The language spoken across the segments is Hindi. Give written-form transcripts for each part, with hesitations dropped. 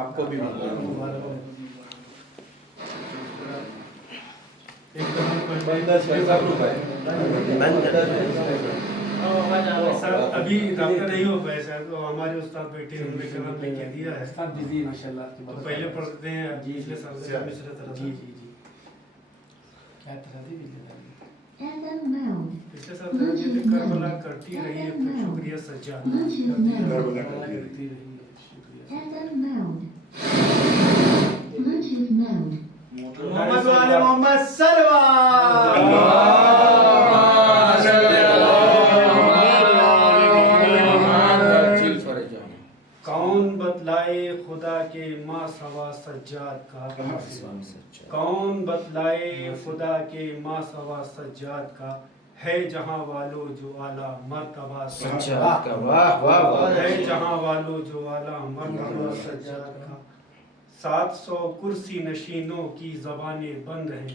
आपको भी मुबारक। सर अभी रब्ता नहीं हो पाया सर, तो हमारे उस्ताद बैठे हैं, उन्होंने कलम लिख दिया है। उस्ताद बिजी माशाल्लाह। तो पहले पढ़ते हैं जी पिछले साल से मिश्रा तरह जी जी जी क्या तरह थी पिछले साल तरह ये करबला करती रही है, तो शुक्रिया सज्जाद। करबला करती रही है, शुक्रिया। मोहम्मद वाले मोहम्मद कौन बतलाए खुदा के माँ सवा सज्जाद का, कौन बतलाए खुदा के माँ सवा सज्जाद का, है जहाँ वालों जो आला मर्तबा सज्जाद का, है जहाँ वालों जो आला मर्तबा सज्जाद का। 700 कुर्सी नशीनों की ज़बानें बंद हैं,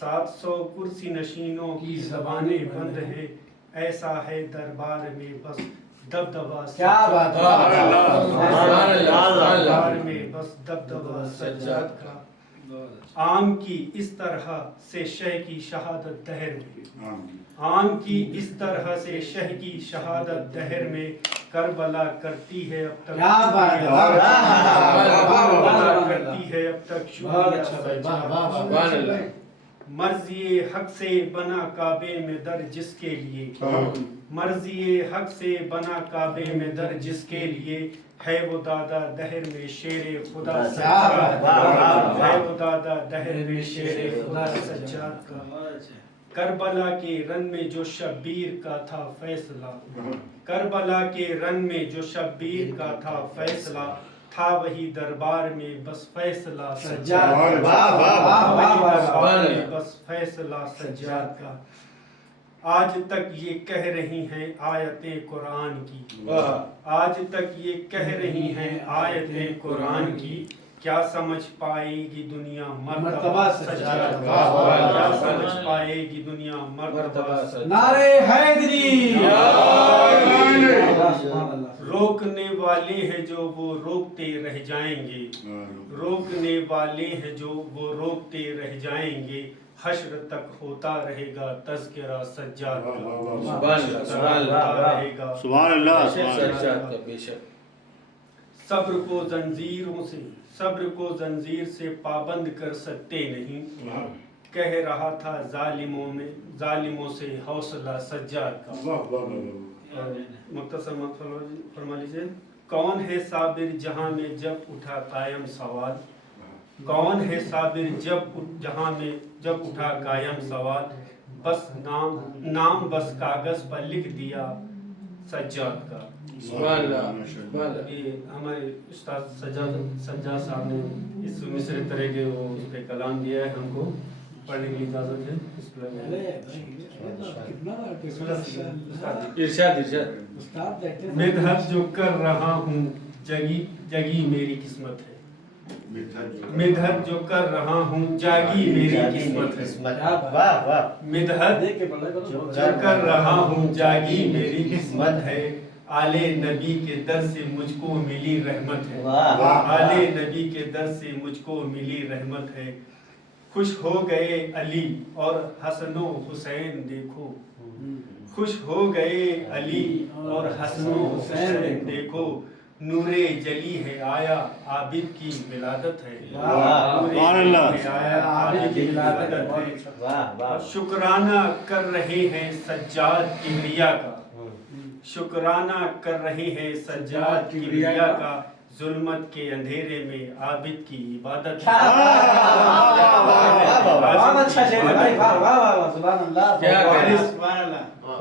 700 कुर्सी नशीनों की ज़बानें बंद हैं, ऐसा है दरबार में बस दबदबा। क्या बात है, दरबार में बस दबदबा सज्जाद का। आम की इस तरह से शह की शहादत दहर में, आम की इस तरह से शह की शहादत दहर में, करबला करती है अब तक, क्या बात है, करबला करती है अब तक शुक्रिया सज्जाद। मर्ज़ी हक से बना काबे में दर जिसके लिए, मर्ज़ी हक से बना काबे में दर जिसके लिए, है वो दादा दहर में शेरे खुदा सज्जाद, है वो दादा दहर में शेरे खुदा सज्जाद का। करबला के रन में जो शब्बीर का था फैसला, करबला के रन में जो शब्बीर का था फैसला, था वही दरबार में बस फैसला सज्जाद का, वही दरबार में बस फैसला सज्जाद का। आज तक ये कह रही हैं आयतें कुरान की, आज तक ये कह रही हैं आयतें कुरान की, क्या समझ पाएगी दुनिया मर्तबा सज्जाद का, क्या समझ पाएगी दुनिया मर्तबा सज्जाद। नारे हैदरी, रोकने वाले हैं जो वो रोकते रह जाएंगे, रोकने वाले हैं जो वो रोकते रह जाएंगे, हश्र तक होता रहेगा तज़किरा सज्जाद का, सब्र को जंजीरों से, सब्र को जंजीर से पाबंद कर सकते नहीं, कह रहा था जालिमों से हौसला सज्जाद का। मुख्तसर मत फरमा लीजिए। कौन है साबिर जहां में जब उठा कायम सवाल, कौन है साबिर जहां में जब उठा कायम सवाल, बस नाम बस कागज पर लिख दिया सज्जाद का। ये हमारे उस्ताद सज्जाद साहब ने इस मिस्र तरह के वो उस पे कलाम दिया है, हमको पढ़ने की इजाजत है। मेधत जो कर रहा हूँ जगी जगी मेरी किस्मत है, मिधत जो कर रहा हूँ जागी मेरी किस्मत है, मिधत जो कर रहा हूँ जागी मेरी किस्मत है, आले नबी के दर से मुझको मिली रहमत है, आले नबी के दर से मुझको मिली रहमत है। खुश हो गए अली और हसनो हुसैन देखो, खुश हो गए अली और हसनो हुसैन देखो, नूरे जली है आया आबिद की विलादत है, शुक्राना कर रहे हैं सज्जाद किबरिया का, शुक्राना कर रहे हैं सज्जाद किबरिया का, जुल्मत के अंधेरे में आबिद की इबादत है।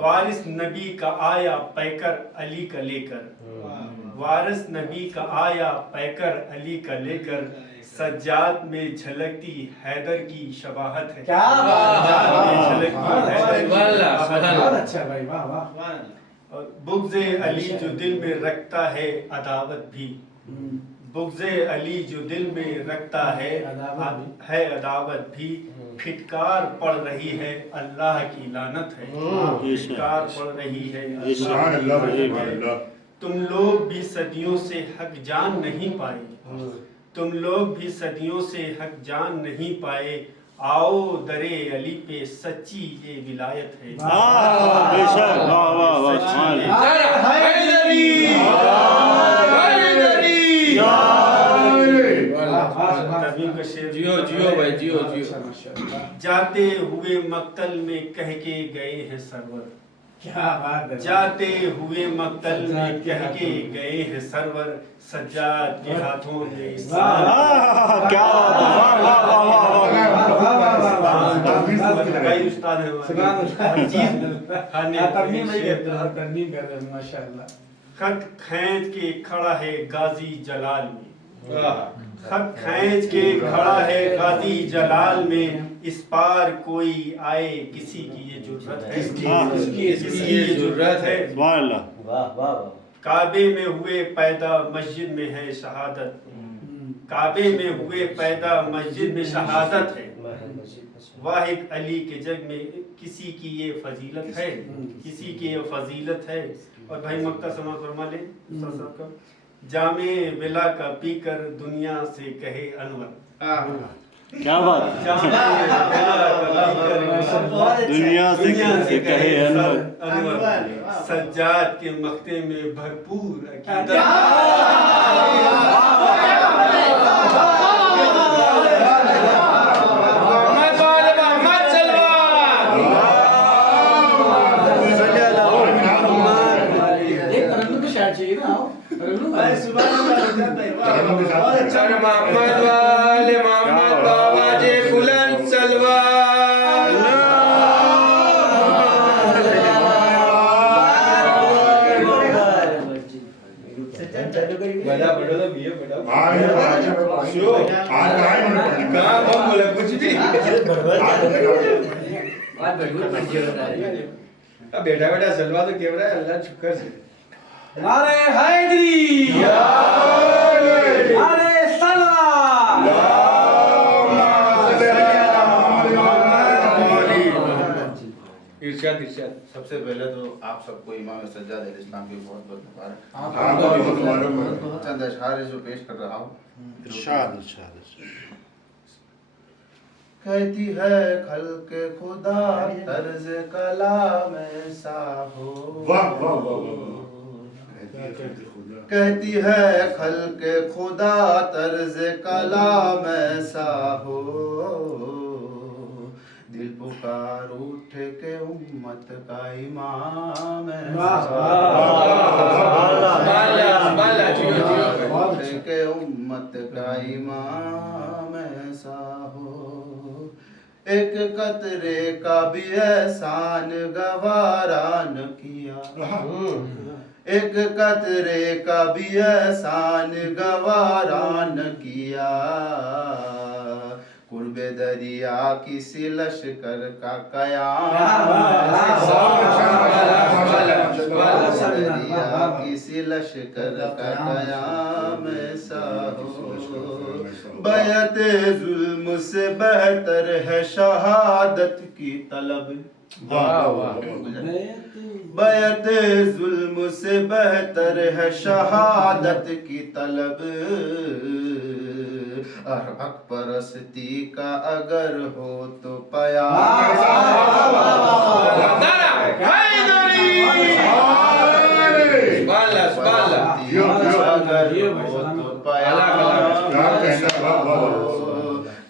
वारिस नबी का आया पैकर अली का लेकर, वारिस नबी का आया पैकर अली का लेकर, सज्जाद में झलकती हैदर की शबाहत है, बुग़्ज़े अली जो दिल में रखता है अदावत भी, बुग़्ज़े अली जो दिल में रखता है अदावत भी, फिटकार पड़ रही है अल्लाह की लानत है, फिटकार पड़ रही है अल्लाह की लानत है। तुम लोग भी सदियों से हक जान नहीं पाए, तुम लोग भी सदियों से हक जान नहीं पाए, आओ दरे अली पे सच्ची ये विलायत है। बेशक, वाह वाह वाह, सच्ची तमीम का शेर। जियो जियो भाई जियो जियो। माशाल्लाह, जाते हुए मक्तल में कह के गए हैं सरवर, क्या बात है। जाते हुए मक्तल में कह के गए हैं सरवर, सज्जाद के हाथों में क्या बात है, वाह वाह वाह वाह। भाई उस्ताद है हमारे। सुभान अल्लाह। चीज़ खाने तरमीम नहीं शेर। करते, तरमीम कर रहे हैं, माशाल्लाह। खत खींच के खड़ा है गाजी जलाल में, खत खींच के खड़ा है गाजी जलाल में, इस पार कोई आए किसी की ये जुर्रत है, इसकी ये जुर्रत है। सुभान अल्लाह। वाह वाह वाह। काबे में हुए पैदा मस्जिद में है शहादत, काबे में हुए पैदा मस्जिद में शहादत है, वाहिद अली के जग में किसी की ये फजीलत है, किसी की ये फजीलत है। और भाई मक्ता समा फरमा ले उस्ताद साहब का, जामे बिला का पीकर दुनिया से कहे अनवर, क्या बात है। जामे बिला का पीकर दुनिया से कहे अनवर। अनवर, सज्जाद के मख्ते में भरपूर अकीदत। एक तरन्नुम की शायद चाहिए ना, आओ तरन्नुम। भाई सुभान अल्लाह हो जाता है। वाह, बहुत अच्छा। सर मोहम्मद वाले मोहम्मद बाबा जे बुलंद सलवार। बड़ा बड़ा तो भी है बड़ा। कहाँ कौन बोला कुछ भी। अब बेटा बेटा सलवा तो केवरा है, अल्लाह शुक्र से। नारे हैदरी, नारे सलवार। इरशाद इरशाद। सबसे पहले तो आप सबको इमाम सज्जाद अल इस्लाम की बहुत बहुत मुबारक। आपको चंद अशआर जो पेश कर रहा हूँ। इरशाद इरशाद इरशाद। कहती है खल्क खुदा तर्ज कलाम ऐसा हो, कहती है खल्क खुदा तर्ज कलाम ऐसा हो, दिल पुकार उठ के उम्मत का इमाम ऐसा हो, उठ के उम्मत का इमाम ऐसा हो, एक कतरे का भी एहसान गवारा न किया, एक कतरे का भी एहसान गवारा न किया, कुर्बे दरिया किसी लश्कर का कयाम, दरिया किसी लश्कर का कयाम ऐसा हो, बैत जुल्म से बेहतर है शहादत की तलब, बैत जुल्म से बेहतर है शहादत की तलब, और हक परस्ती का अगर हो तो प्यार, अगर हो तो प्यार,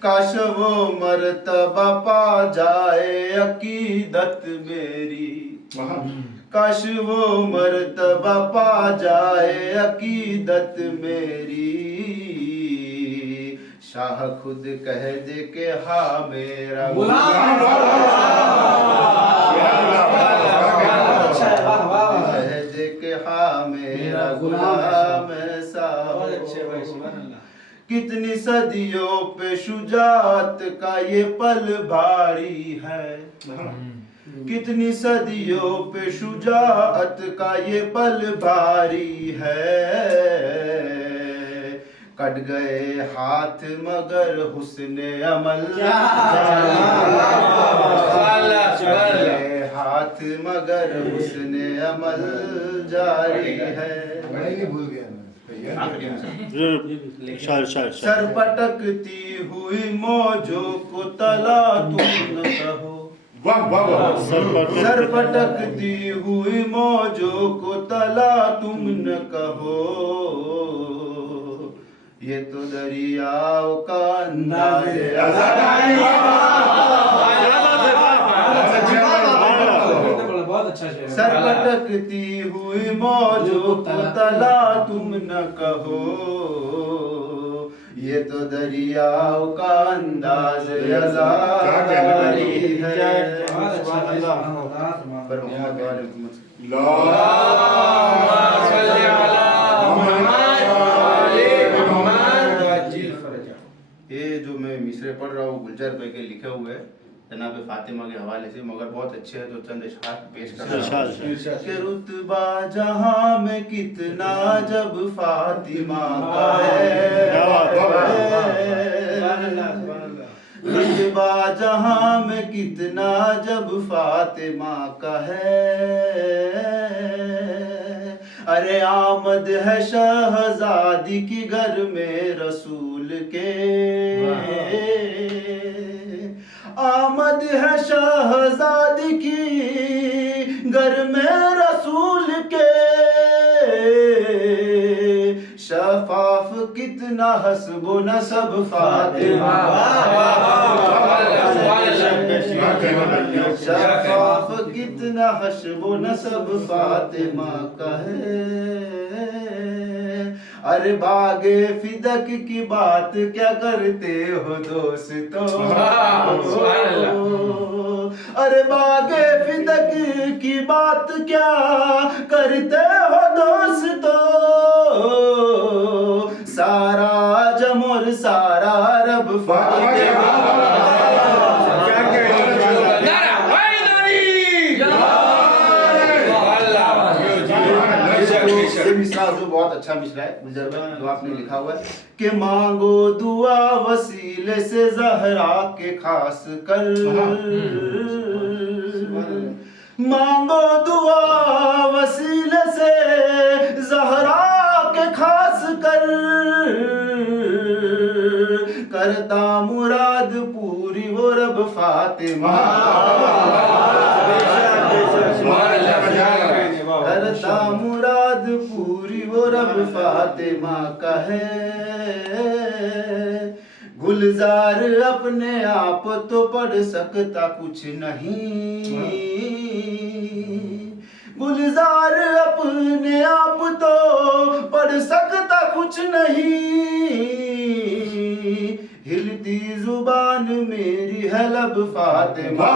काश वो मर्तबा पा जाए अकीदत मेरी, काश वो मर्तबा पा जाए अकीदत मेरी, शाह खुद कह दे के हाँ मेरा गुलाम, कह दे के हाँ मेरा गुलाम ऐसा हो। कितनी सदियों पे शुजात का ये पल भारी है, कितनी सदियों पे शुजात का ये पल भारी है, कट गए हाथ मगर हुस्ने अमल, हाथ मगर हुस्ने अमल जारी है, भूल गया शायर सर पटकती हुई मौजों को तला तुम न कहो, वाह वाह वाह सर पटकती हुई मौजों को तला तुम न कहो, ये तो दरियाओं का अंदाज़ है। बहुत अच्छा शेर है। सर पटकती हुई मौजों को तला तुम न कहो, ये तो दरियाओं का अंदाज अज़ारी है। पर मोहम्मद वाले मोहम्मद ये जो मैं मिसरे पढ़ रहा हूँ गुलजार भाई के लिखे हुए जनाब फातिमा के हवाले से, मगर बहुत अच्छे हैं, तो चंद इशार पेश कर रहा हूँ कि रुतबा जहां में कितना जब फातिमा का है, रुतबा जहां में कितना जब फातिमा का है, अरे आमद है शहजादी की घर में रसूल के, आमद है शहजादी की घर में रसूल के, शफाफ कितना हस्बो नसब फातिमा, शफाफ कितना हस्बो नसब फातिमा का है, अरे बागे फिदक की बात क्या करते हो दोस्तों, अरे बागे फिदक की बात क्या करते हो दोस्तों, सारा जम और सारा रब फातिमा, ये मिसरा जो बहुत अच्छा मिसरा है गुलजार भाई जो आपने लिखा हुआ है कि मांगो दुआ वसीले से ज़हरा के खास कर, मांगो दुआ वसीले से ज़हरा के खास कर, करता मुराद पूरी वो रब फातिमा, करता मुराद पूरी वो रब फातिमा का है, गुलजार अपने आप तो पढ़ सकता कुछ नहीं, गुलजार अपने आप तो पढ़ सकता कुछ नहीं, हिलती जुबान मेरी है लब फातिमा,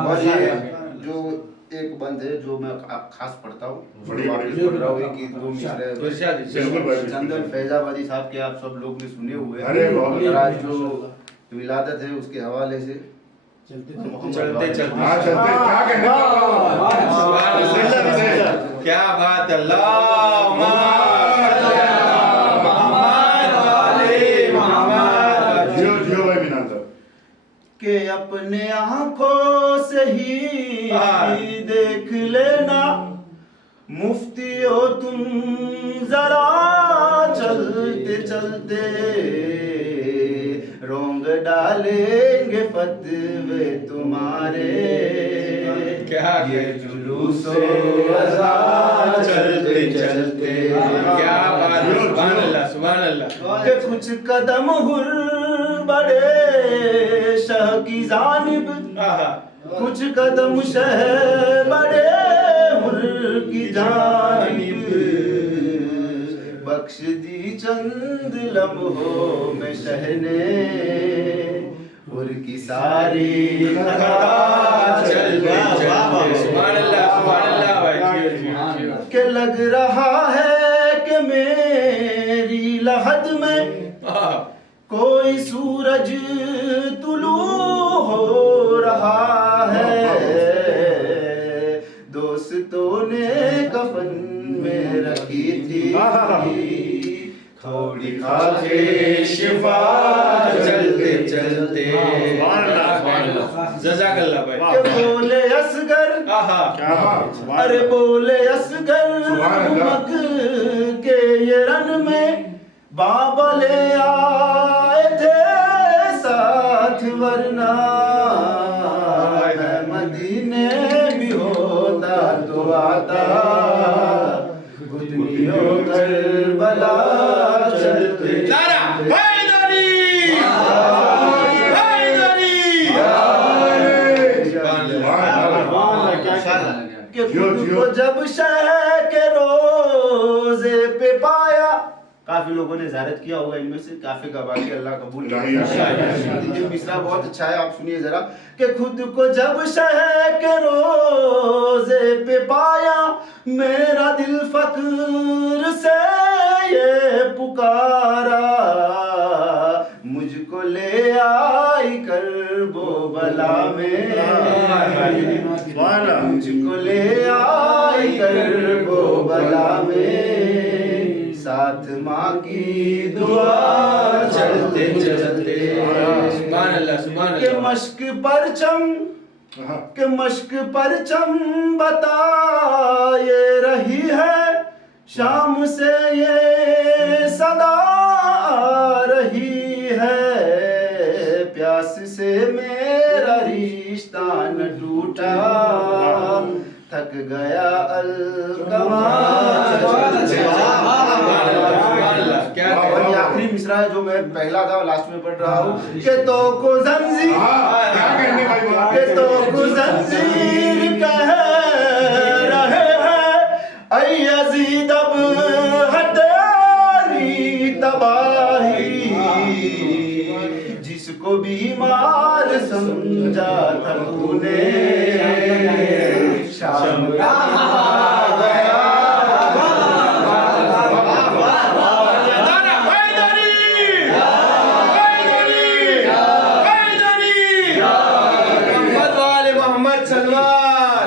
और ये जो एक बंद है जो मैं खास पढ़ता हूँ, चंदन फैजाबादी साहब के आप सब लोग ने सुने हुए हैं, आज जो विलादत है उसके हवाले से चलते क्या बात, के अपने आंखों से ही देख लेना मुफ्ती हो तुम जरा चलते चलते, रोंग डालेंगे फतवे तुम्हारे, क्या ये जुलूसो अज़ा चलते चलते, क्या बात, सुभान अल्लाह सुभान अल्लाह, के कुछ कदम हुर बड़े शह की जानिब, कुछ कदम शह बड़े हुर की जानिब, बख्श दी चंद लम्हों में शहने हुर की सारी चलते सुभान अल्लाह भाई, के लग रहा है कि मेरी लहद में कोई सूरज तुलू हो रहा है, दोस्तों ने कफन में रखी थी थोड़ी खाके शिफा चलते चलते जज़ाकल्लाह भाई के बोले असगर आहा क्या बात है। अरे बोले असगर मग के ये रन में बाबा ले आए थे साथ वरना मदीने भी होता तो आता करबला चलते नारा हैदरी हैदरी कि खुद को जब शह के रोजे पे पाया, काफी लोगों ने ज़ियारत किया होगा इनमें से, काफी का वाकई अल्लाह कबूल करे। ये मिसरा बहुत अच्छा है, आप सुनिए जरा कि खुद को जब शह के रोजे पे पाया, मेरा दिल फक्र से ये पुकारा, मुझको ले आई करबो बला में, मुझको ले आई करबो बला में, साथ माँ की दुआ चलते चलते सुभान अल्लाह सुभान के अल्लाह मश्क परचम बताए रही है, शाम से ये सदा आ रही है, प्यास से मेरा रिश्ता न टूटा, थक गया अलकमा। क्या और ये आखिरी मिसरा है जो मैं पहला था लास्ट में पढ़ रहा हूँ कि तो को जंजीर के तो को जंजीर कह रहे हैं, ऐ यजीद अब हटेरी तबाही, जिसको बीमार समझा था तूने, शाम आ गया। मोहम्मद सलवार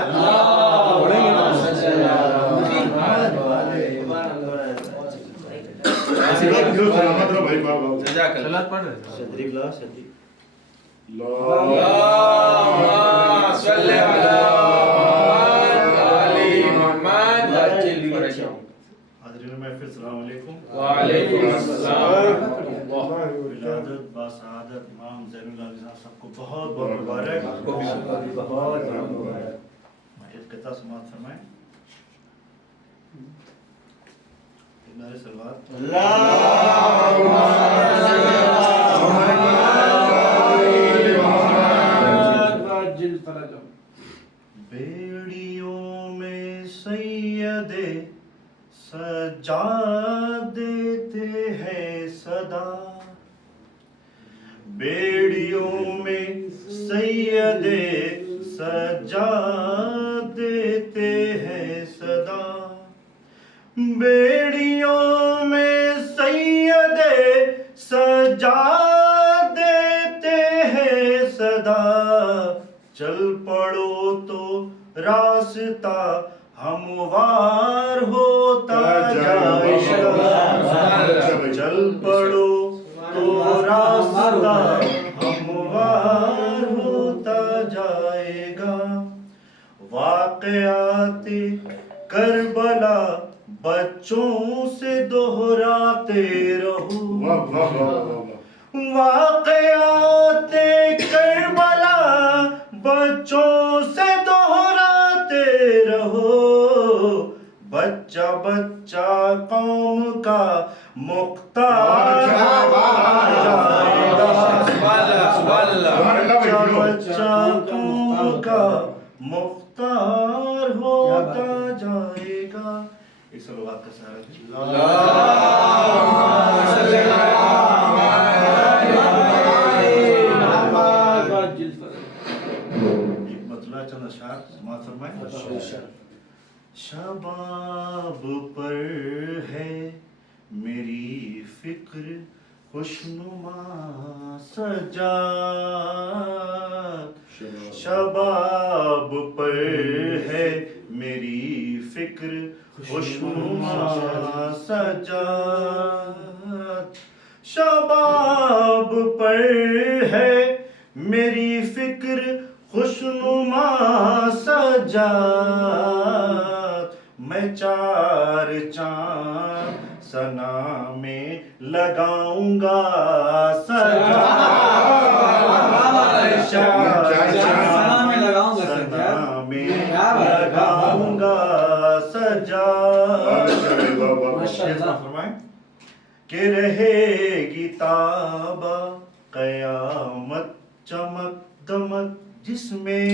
जज़ाकल्लाह अल्लाहुम्मा सल्ली अला आली मोहम्मद वअज्जिल फरजहु। हाज़रीन महफ़िल अस्सलाम वालेकुम। वालेकुम अस्सलाम। विलादत बासआदत इमाम ज़ैनुल आबिदीन सबको बहुत बहुत मुबारक। एक क़िता समाअत फरमाएं। नारे सलवात। बेड़ियों में सैयदे सजा देते हैं सदा, बेड़ियों में सैयदे सजा देते हैं सदा, बेड़ियों में सैयदे सजा देते हैं सदा, चल पड़ो तो रास्ता हमवार होता जाएगा, चल पड़ो तो रास्ता हमवार होता जाएगा, वाक़याते करबला बच्चों से दोहराते रहो, वाक़याते करबला बच्चों से दोहराते रहो, बच्चा बच्चा कौम का मुख्तार जाएगा, बच्चा बच्चा कौम का मुख्तार होता जाएगा। एक सलवात का सहारा चंद अशआर समाअत फरमाएं। शबाब पर है मेरी फिक्र खुशनुमा सजा, शबाब पर है मेरी फिक्र खुशनुमा सजाद। शबाब पर है मेरी फिक्र खुशनुमा सजाद। मैं चार चांद सना में लगाऊंगा सजा। सना में लगाऊंगा सजा। सना में लगाऊंगा सजा। माशाअल्लाह। फरमाएं कि रहेगी ताबा कयामत चमक दमक जिसमें।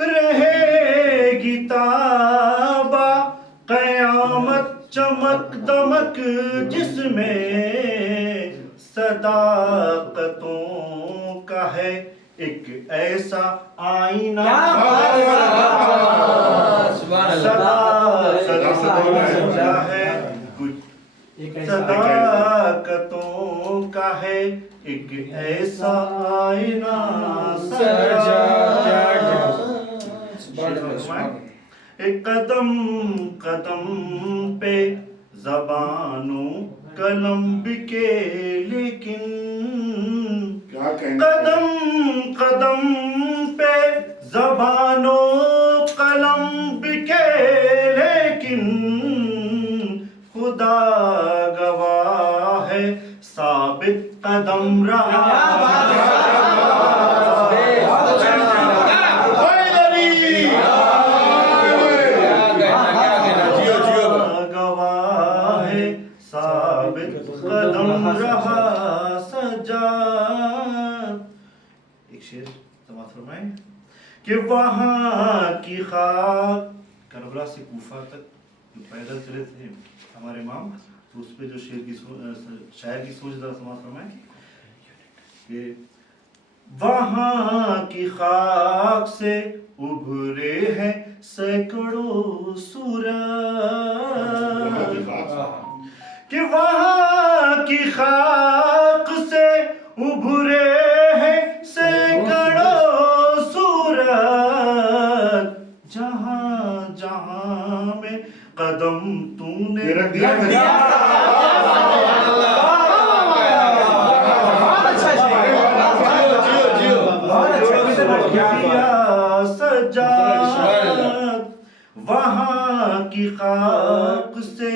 रहेगी ताबा कयामत चमक दमक जिसमें। सदाकतों का है एक ऐसा आईना। सदा है कुछ सदाकतों का है एक ऐसा आईना सजा। एक कदम कदम पे ज़बानों कलम बिके लेकिन। कदम कदम पे ज़बानों कलम बिके लेकिन। खुदा गवाह है साबित कदम रहा। गवाह है साबित कदम रहा सजा। एक शेर समाप्त फरमाएं कि वहाँ की खाक करबला से कूफा तक जो पैदल चले थे हमारे इमाम, तो उस पे जो शायर की सोच जरा समाप्त फरमाएं कि वहाँ की खाक से उभरे हैं सैकड़ों सूरज। कि वहाँ की खाक से उभरे हैं सैकड़ों सूरज। जहाँ जहाँ में कदम तूने रख दिया सजाद। वहाँ की खाक से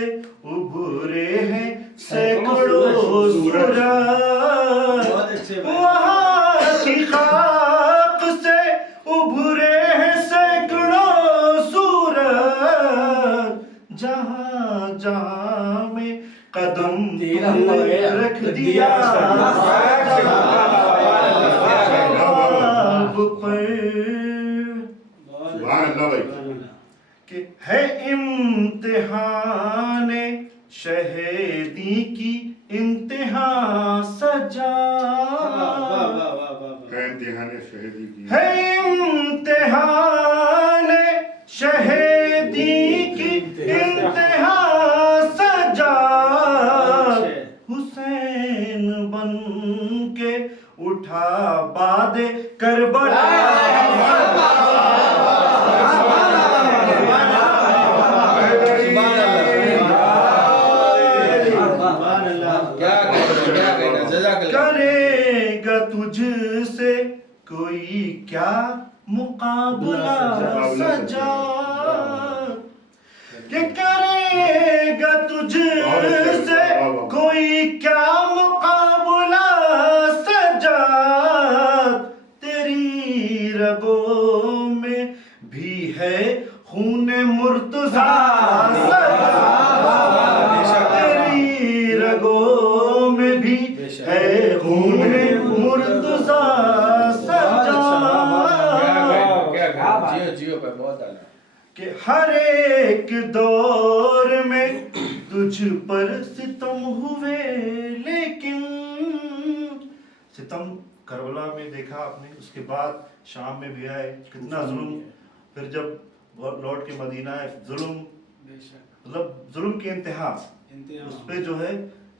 उभरे हैं सैकड़ों सूरज। वहाँ की खाक से उभरे हैं सैकड़ों सूरज। जहाँ जहाँ में कदम तूने रख दिया कि है इम्तिहाने शहीदी की इंतहा सजा। है इम्तिहाने शहीदी की इंतहा सजा। हुसैन बन के उठा बादे करबला। करेगा तुझसे कोई क्या मुकाबला सजा। कि करेगा तुझसे कोई क्या मुकाबला सजा। तेरी रगों में भी है खून मुर्तज़ा सजा। तेरी रगों में भी है खून मुर्तज़ा सजा। जियो पे बहुत आला कि हर एक दौर में तुझ पर सितम हुए लेकिन। सितम करबला में देखा आपने, उसके बाद शाम में भी आए कितना जुल्म। फिर जब लौट के मदीना आए जुल्म, मतलब जुल्म की इंतहा। उस पे जो है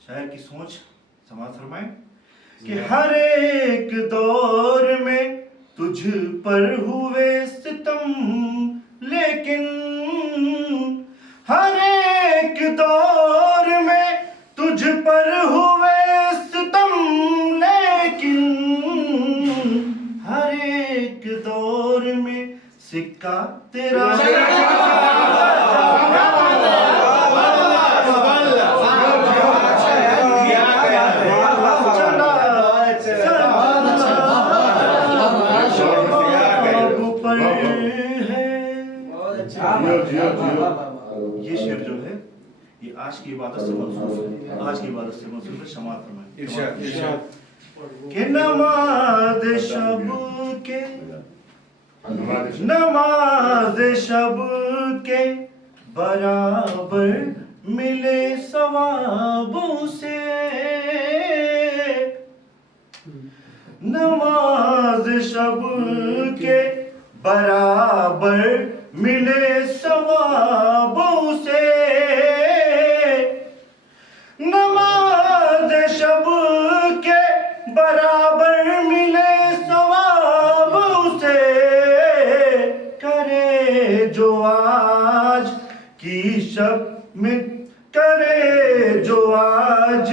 शायर की सोच समाप्त फरमाएं कि हर एक दौर में तुझ पर हुए सितम लेकिन हर एक दौर में तुझ पर हुए सितम, लेकिन हर एक दौर में सिक्का तेरा ये शेर जो है ये आज की इबादत से मंसूब है, आज की इबादत से मंसूब है। समाअत फरमाएं। इरशाद इरशाद कि नमाज शब के, नमाज शब के बराबर मिले सवाबों से, नमाज शब के बराबर मिले सवाबों से, नमाज शब के बराबर मिले सवाबों से, करे जो आज की शब में, करे जो आज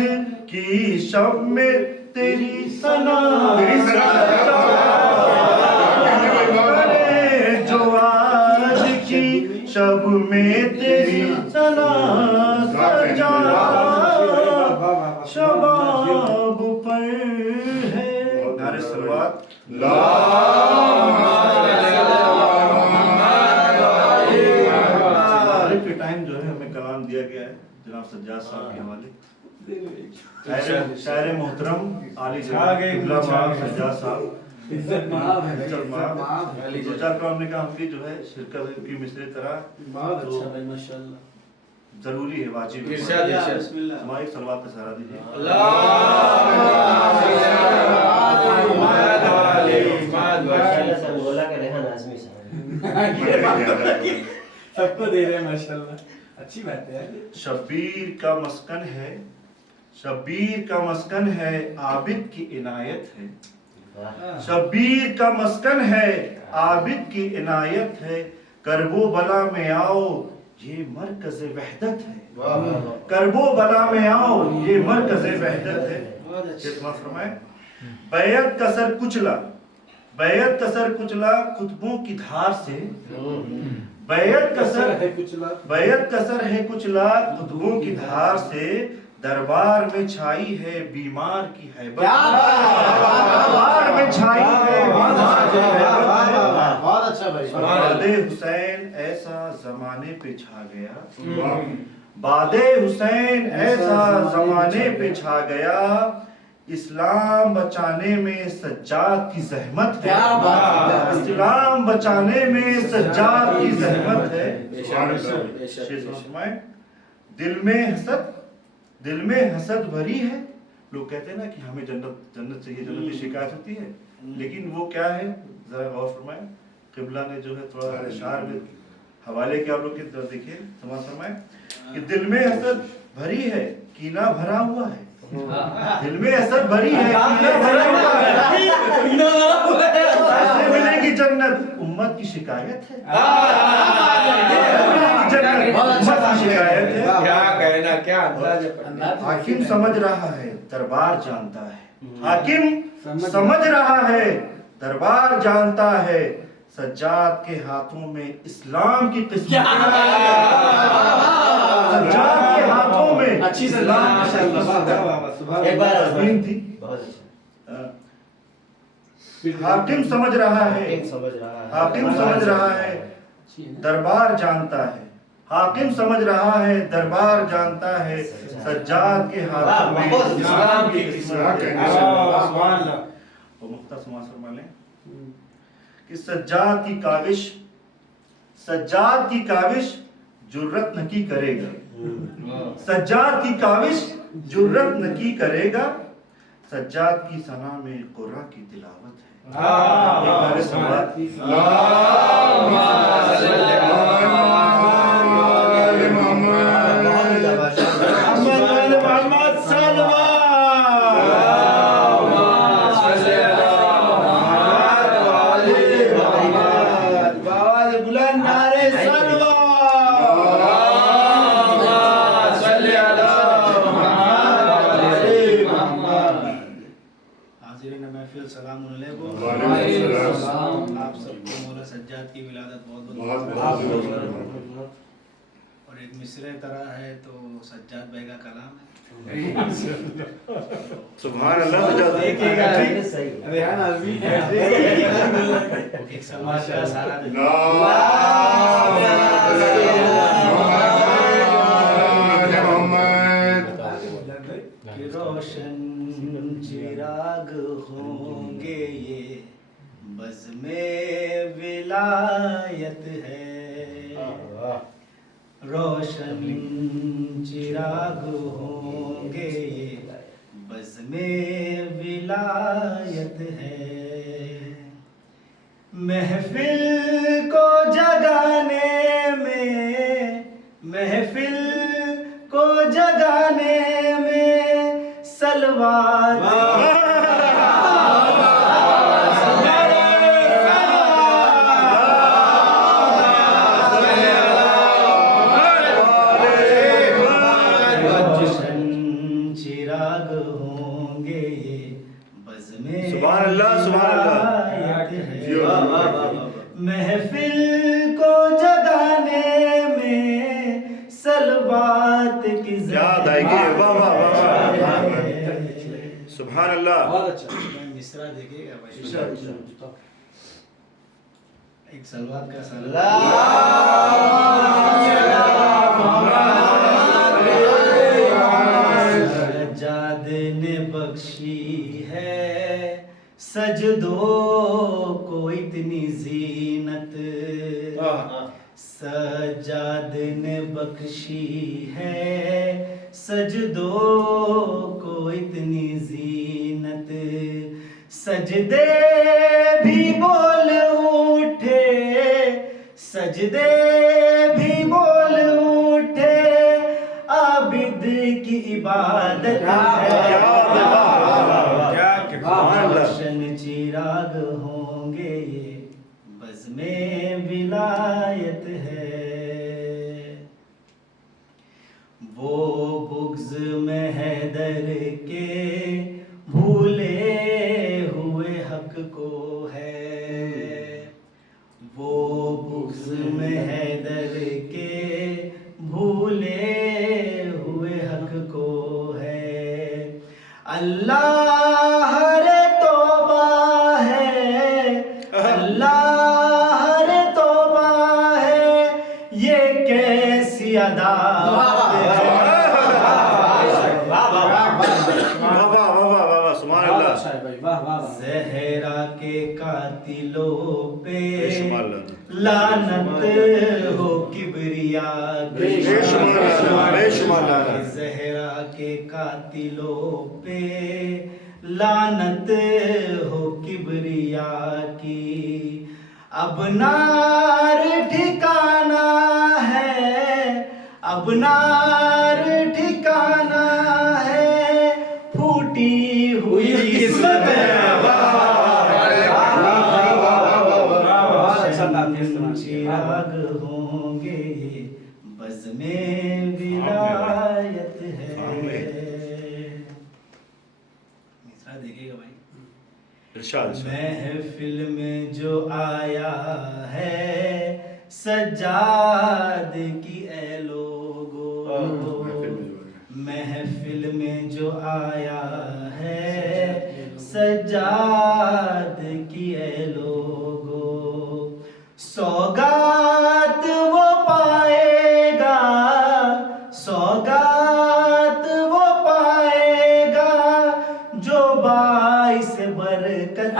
की शब में तेरी सना, करे जो आज की शब में तेरी सना सजा शबाब पर है। नारे सलवात के टाइम जो है हमें कलाम दिया गया है जनाब सज्जाद साहब के हवाले। शायर मोहतरम आली जनाब सज्जाद साहब इज्जत माफ है, इज्जत माफ। दो चार काम ने कहा हम भी जो है शिरकत की मिसरे तरह बहुत अच्छा भाई माशाल्लाह। जरूरी है, वाजिब है। इरशाद इरशाद बिस्मिल्लाह। हमारे सलवात का सहारा दीजिए। सबको दे रहे हैं माशाल्लाह, अच्छी बात है यार। शब्बीर का मस्कन है, शब्बीर का मस्कन है, आबिद की इनायत है। शब्बीर का मस्कन है, आबिद की इनायत है। करबो बला में आओ ये मरकज़ वहदत है, करबो बला में आओ ये मरकज़ वहदत है। कितना फरमाए, बैयत का सर कुचला, बैयत का सर कुचला खुतबों की धार से, बैयत का सर है कुचला, बैयत का सर है कुचला खुतबों की धार से, दरबार में छाई है बीमार की हैबत, दरबार में छाई है बीमार की हैबत। बहुत अच्छा भाई। बादे हुसैन ऐसा जमाने पे छा गया, बादे हुसैन ऐसा जमाने पे छा गया, इस्लाम बचाने में सज्जाद की जहमत है, क्या बात है। इस्लाम बचाने में सज्जाद की जहमत है। दिल में हसद, दिल में हसद भरी है। लोग कहते हैं ना कि हमें जन्नत जन्नत चाहिए, जन्नत की शिकायत होती है, लेकिन वो क्या है जरा गौर फरमाएं। किबला ने जो है थोड़ा इशार में हवाले के आप लोग की तरफ देखिए, समाज फरमाएं कि दिल में हसद भरी है कीना भरा हुआ है, दिल में हसद भरी है कीना भरा हुआ है, ऐसे मिलेगी जन्नत उम्मत की शिकायत है, जन्नत उम्मत की शिकायत है। क्या कहना, क्या अंदाज है। हाकिम समझ रहा है दरबार जानता है, हाकिम समझ रहा है दरबार जानता है, सज्जाद के हाथों में इस्लाम की किस्मत, सज्जाद के हाथों में अच्छी इस्लाम की एक बार तस्लीम थी। हाकिम समझ रहा है, हाकिम समझ रहा है दरबार जानता है, हाकिम समझ रहा है दरबार जानता है, सज्जाद के हाथों में इस्लाम की किस्मत है। वो मुख्ता समाज फरमा लें कि सज्जाद की काविश, सज्जाद की काविश जुर्रत न की करेगा, सज्जाद की काविश जुर्रत न की करेगा, सज्जाद की सना में कुरान की तिलावत है। बुलंद नारे और एक मिसरे तरह है तो सज्जाद भाई का कलाम है। सुभान अल्लाह सज्जाद भाई। रेहान आज़मी एक सलमान का सारा कि रोशन चिराग होंगे ये बज़्मे विलायत है। रोशन चिराग होंगे ये बज़्मे विलायत है। महफिल को जगाने में, महफिल को जगाने में सलवार चिराग होंगे ये बज़्मे सुभान अल्लाह, सुभान अल्लाह। महफिल को जगाने में सलवात की क्या अदायगी है, वाह वाह वाह वाह। सुभान अल्लाह। बहुत अच्छा मिसरा देखिएगा भाई, एक सलवात का सलाम सज्जाद ने बख्शी है सजदों को इतनी जीनत। सज्जाद ने बख्शी है सजदों को इतनी जीनत। सजदे भी बोल उठे, सजदे भी बोल उठे, आबिद की इबादत है। रोशन चिराग होंगे ये बज़्मे विलायत है। वो बुग़्ज़ में हैदर के भूले हुए हक को है। वो बुग़्ज़ में हैदर के भूले हुए हक को है। अल्लाह रे तौबा है, अल्लाह रे तौबा है, ये कैसी अदावत है। ज़हरा के कातिलों पे लानत हो किबरिया की। ज़हरा के कातिलों पे लानत हो किबरिया की। अब नार ठिकाना है, अब नार ठिकाना है, फूटी हुई किस्मत है। चिराग होंगे ये बज़्मे विलायत है। मिसरा देखिएगा भाई, महफिल में जो आया है सज्जाद की ए लोगो। महफिल में जो आया है सज्जाद की ए लोगो। सौगात वो पाएगा, सौगात वो पाएगा, जो बाइस बरकत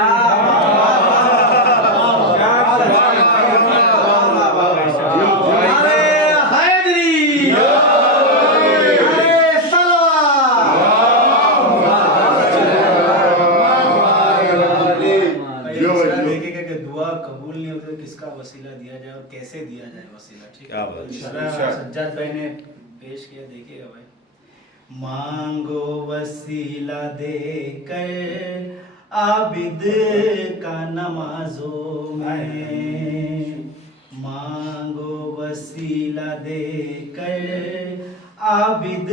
किसका वसीला दिया जाए और कैसे दिया जाए वसीला। ठीक है, सज्जाद भाई ने पेश किया, देखिएगा भाई। मांगो वसीला देकर आबिद का नमाजों में। मांगो वसीला देकर आबिद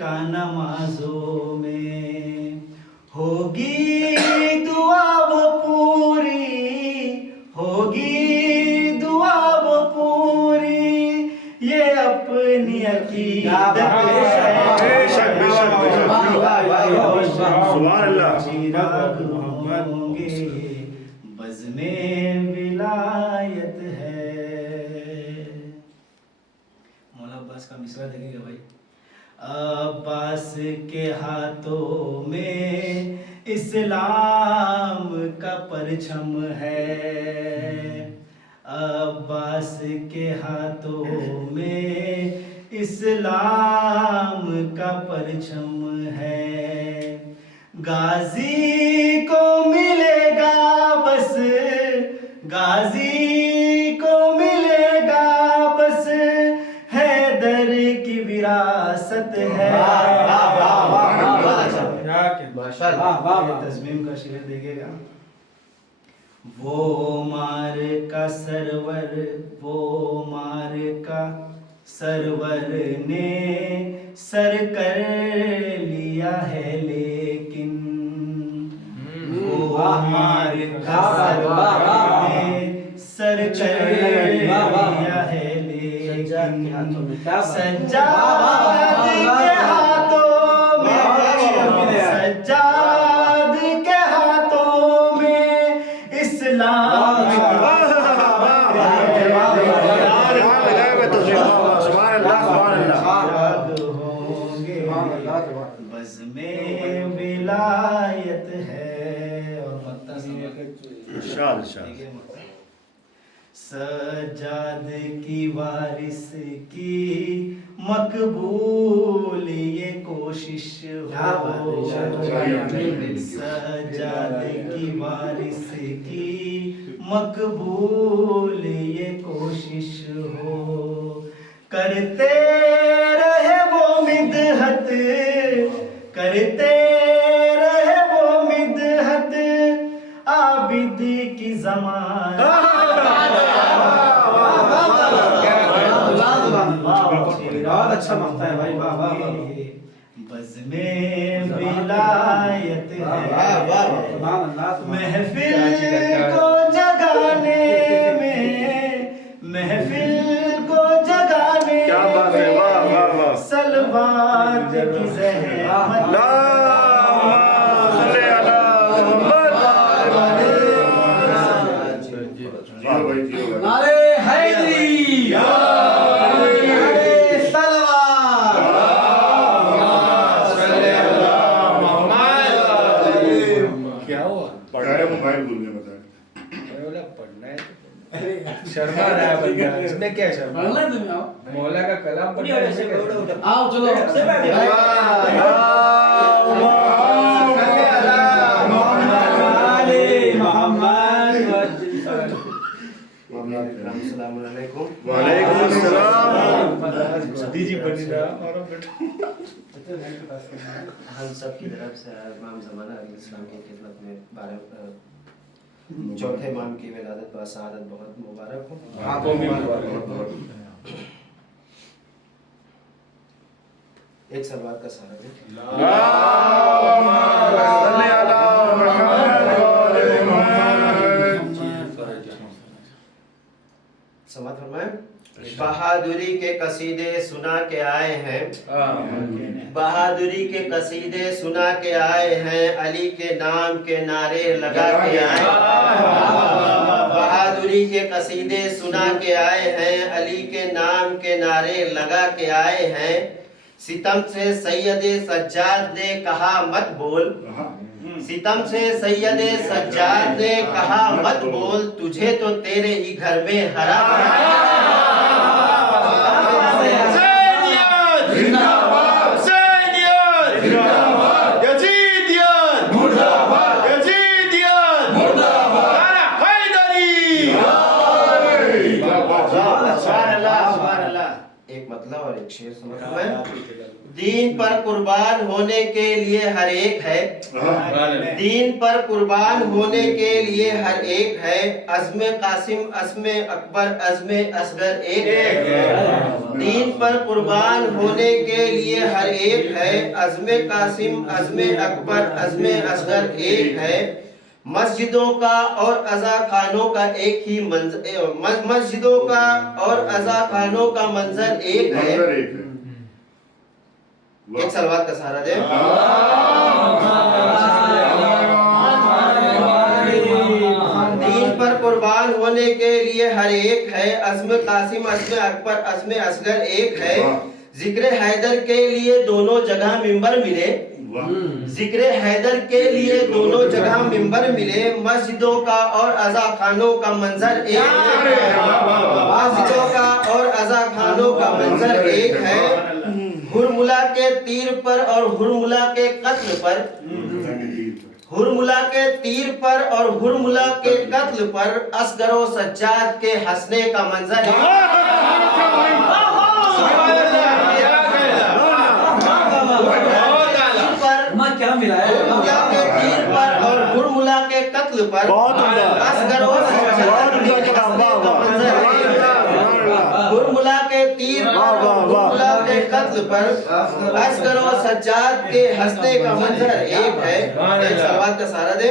का नमाजों में। होगी दुआ वो पूरी, होगी दुआ वो पूरी, ये अपनी अकीदत बेशक, बेशक, बेशक। सुभान अल्लाह। चिराग होंगे बज़्मे विलायत है। मौला अब्बास का मिसरा देखेंगे भाई। अब्बास के हाथों में इस्लाम का परचम है। अब्बास के हाथों में इस्लाम का परचम है। गाजी को मिलेगा बस, गाजी को मिलेगा बस, हैदर की विरासत है। तस्मीम का शेर देखेगा। वो मार का सरवर, वो मार का सरवर ने सर कर लिया है, लेकिन वो मार का सरवर ने सर कर लिया है, लेकिन सज्जाद के हाथों में, सज्जाद के हाथों में इस्लाम होंगे बज़्मे विलायत है। और मत्ता सज्जाद की वारिस की मकबूल ये कोशिश हो, सज्जाद की वारिस की मकबूल ये कोशिश हो। करते रहे वो मिदहत, करते रहे वो मिदहत आबिद की ज़माना। बहुत अच्छा मख्ता है भाई, वाह वाह वाह। बज़्मे विलायत है। महफिल को जगाने में, महफिल को जगाने क्या बात है, वाह वाह वाह। सलवात की ज़हमत। नारे हैदरी, नारे सलवात। क्या हुआ? मोबाइल भूल गया बताए। बोला पढ़ना है तो शर्मा रहा है बंदा, इसमें क्या शर्मा? पढ़ना है तुम्हें, आओ मौला का कलाम पढ़ना है, इसमें क्या? आओ चलो। वालेकुम अस्सलाम। दीजी बनी ना और हम सब की तरफ से इमाम ज़माना अली इस्लाम की खिदमत में चौथे इमाम की विलादत व सआदत बहुत मुबारक हो। आपको भी मुबारक हो। एक सलवात का सहारा दें। समात फरमाएं। बहादुरी के कसीदे सुना के आए हैं, बहादुरी के कसीदे सुना के आए हैं, अली के नाम के नारे लगा के आए हैं। बहादुरी के कसीदे सुना के आए हैं, अली के नाम के नारे लगा के आए हैं। सितम से सैयदे सज्जाद ने कहा मत बोल, सितम से सैयदे सज्जाद ने कहा मत बोल, तुझे तो तेरे ही घर में हरा। एक मतलब और एक शेर समझ। दीन पर कुर्बान होने के लिए हर एक है, दीन पर कुर्बान होने के लिए हर एक है, अज़्मे कासिम अज़्मे अकबर अज़्मे असगर एक है। दीन पर कुर्बान होने के लिए हर एक है, अज़्मे कासिम अज़्मे अकबर अज़्मे असगर एक है। मस्जिदों का और अज़ा खानों का एक ही मंजर, मस्जिदों का और अज़ा खानों का मंजर एक है। एक सलवात का सहारा दे। दीन पर कुर्बान होने के लिए हर एक है। अज़्म कासिम, अज़्म अकबर, अज़्म असगर एक है। जिक्र हैदर के लिए दोनों जगह मिंबर मिले। जिक्र हैदर के लिए दोनों जगह मिंबर मिले। मस्जिदों का और अज़ा खानों का मंजर एक है। मस्जिदों का और अज़ा खानों का मंजर एक है। हुरमुला के तीर पर और हुरमुला के कत्ल पर, हुरमुला के तीर पर और हुरमुला के कत्ल पर असगर व सज्जाद के हंसने का मंजर है। क्या मिला है? हुरमुला के तीर पर और हुरमुला के कत्ल पर असगर व सज्जाद के हंसने का मंजर है। हुरमुला के तीर पर और हुरमुला के कत्ल पर असगर व सज्जाद के हंसने का मंजर एक है। एक सलवात का सहारा दे।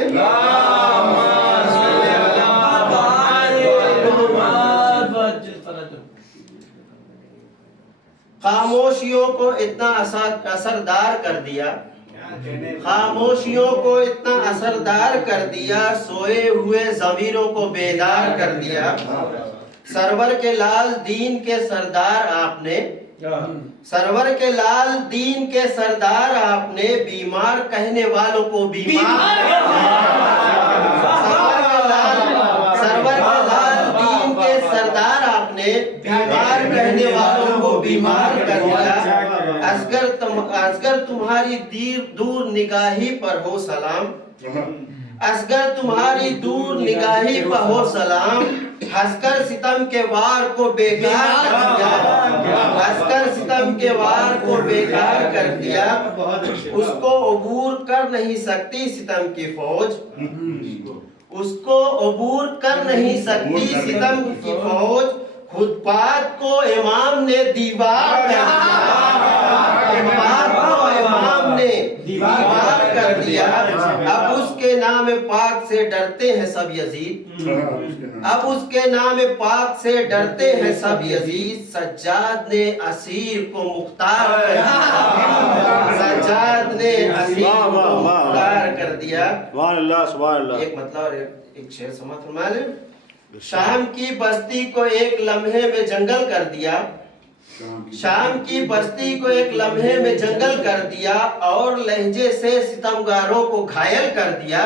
खामोशियों को इतना असरदार कर दिया, खामोशियों को इतना असरदार कर दिया, सोए हुए ज़मीरों को बेदार कर दिया। सरवर के लाल दीन के सरदार आपने, सरवर के लाल दीन के सरदार आपने, बीमार कहने वालों को बीमार, सरवर के लाल दीन के सरदार आपने, बीमार कहने वालों को बीमार कर दिया। असगर तुम्हारी दूर निगाही पर हो सलाम, असगर तुम्हारी दूर निगाही पर हो सलाम। हंसकर सितम के वार को बेकार कर दिया, हंसकर सितम के वार को बेकार कर दिया। उसको अबूर कर नहीं सकती सितम की फौज, उसको अबूर कर नहीं सकती सितम की फौज। खुतबात को इमाम ने दीवार कर दिया, खुतबात को इमाम ने दीवार कर दिया। अब उसके नाम पाक से डरते हैं सब यजीद, अब उसके नाम पाक से डरते हैं सब यजीद। सज्जाद ने असीर को मुख्तार कर दिया, सज्जाद ने असीर को मुख्तार कर दिया। एक मतलब और एक शेर समझ फरमा ले। शाम की बस्ती को एक लम्हे में जंगल कर दिया, शाम की बस्ती को एक लम्हे में जंगल कर दिया। और लहजे से सितमगारों को घायल कर दिया,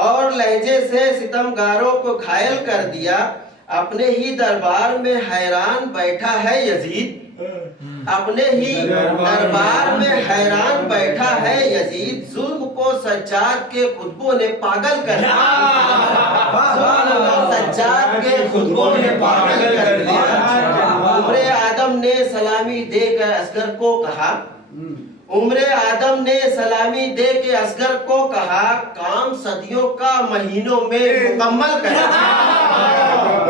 और लहजे से सितमगारों को घायल कर दिया। अपने ही दरबार में हैरान बैठा है यजीद, अपने ही दरबार में हैरान बैठा है यजीद। जुल्म को सज्जाद के खुतबों ने पागल कर दिया, सज्जाद के खुतबों ने पागल कर दिया। उम्रे आदम ने सलामी देकर असगर को कहा, उम्रे आदम ने सलामी दे के असगर को कहा, काम सदियों का महीनों में मुकम्मल कर दिया।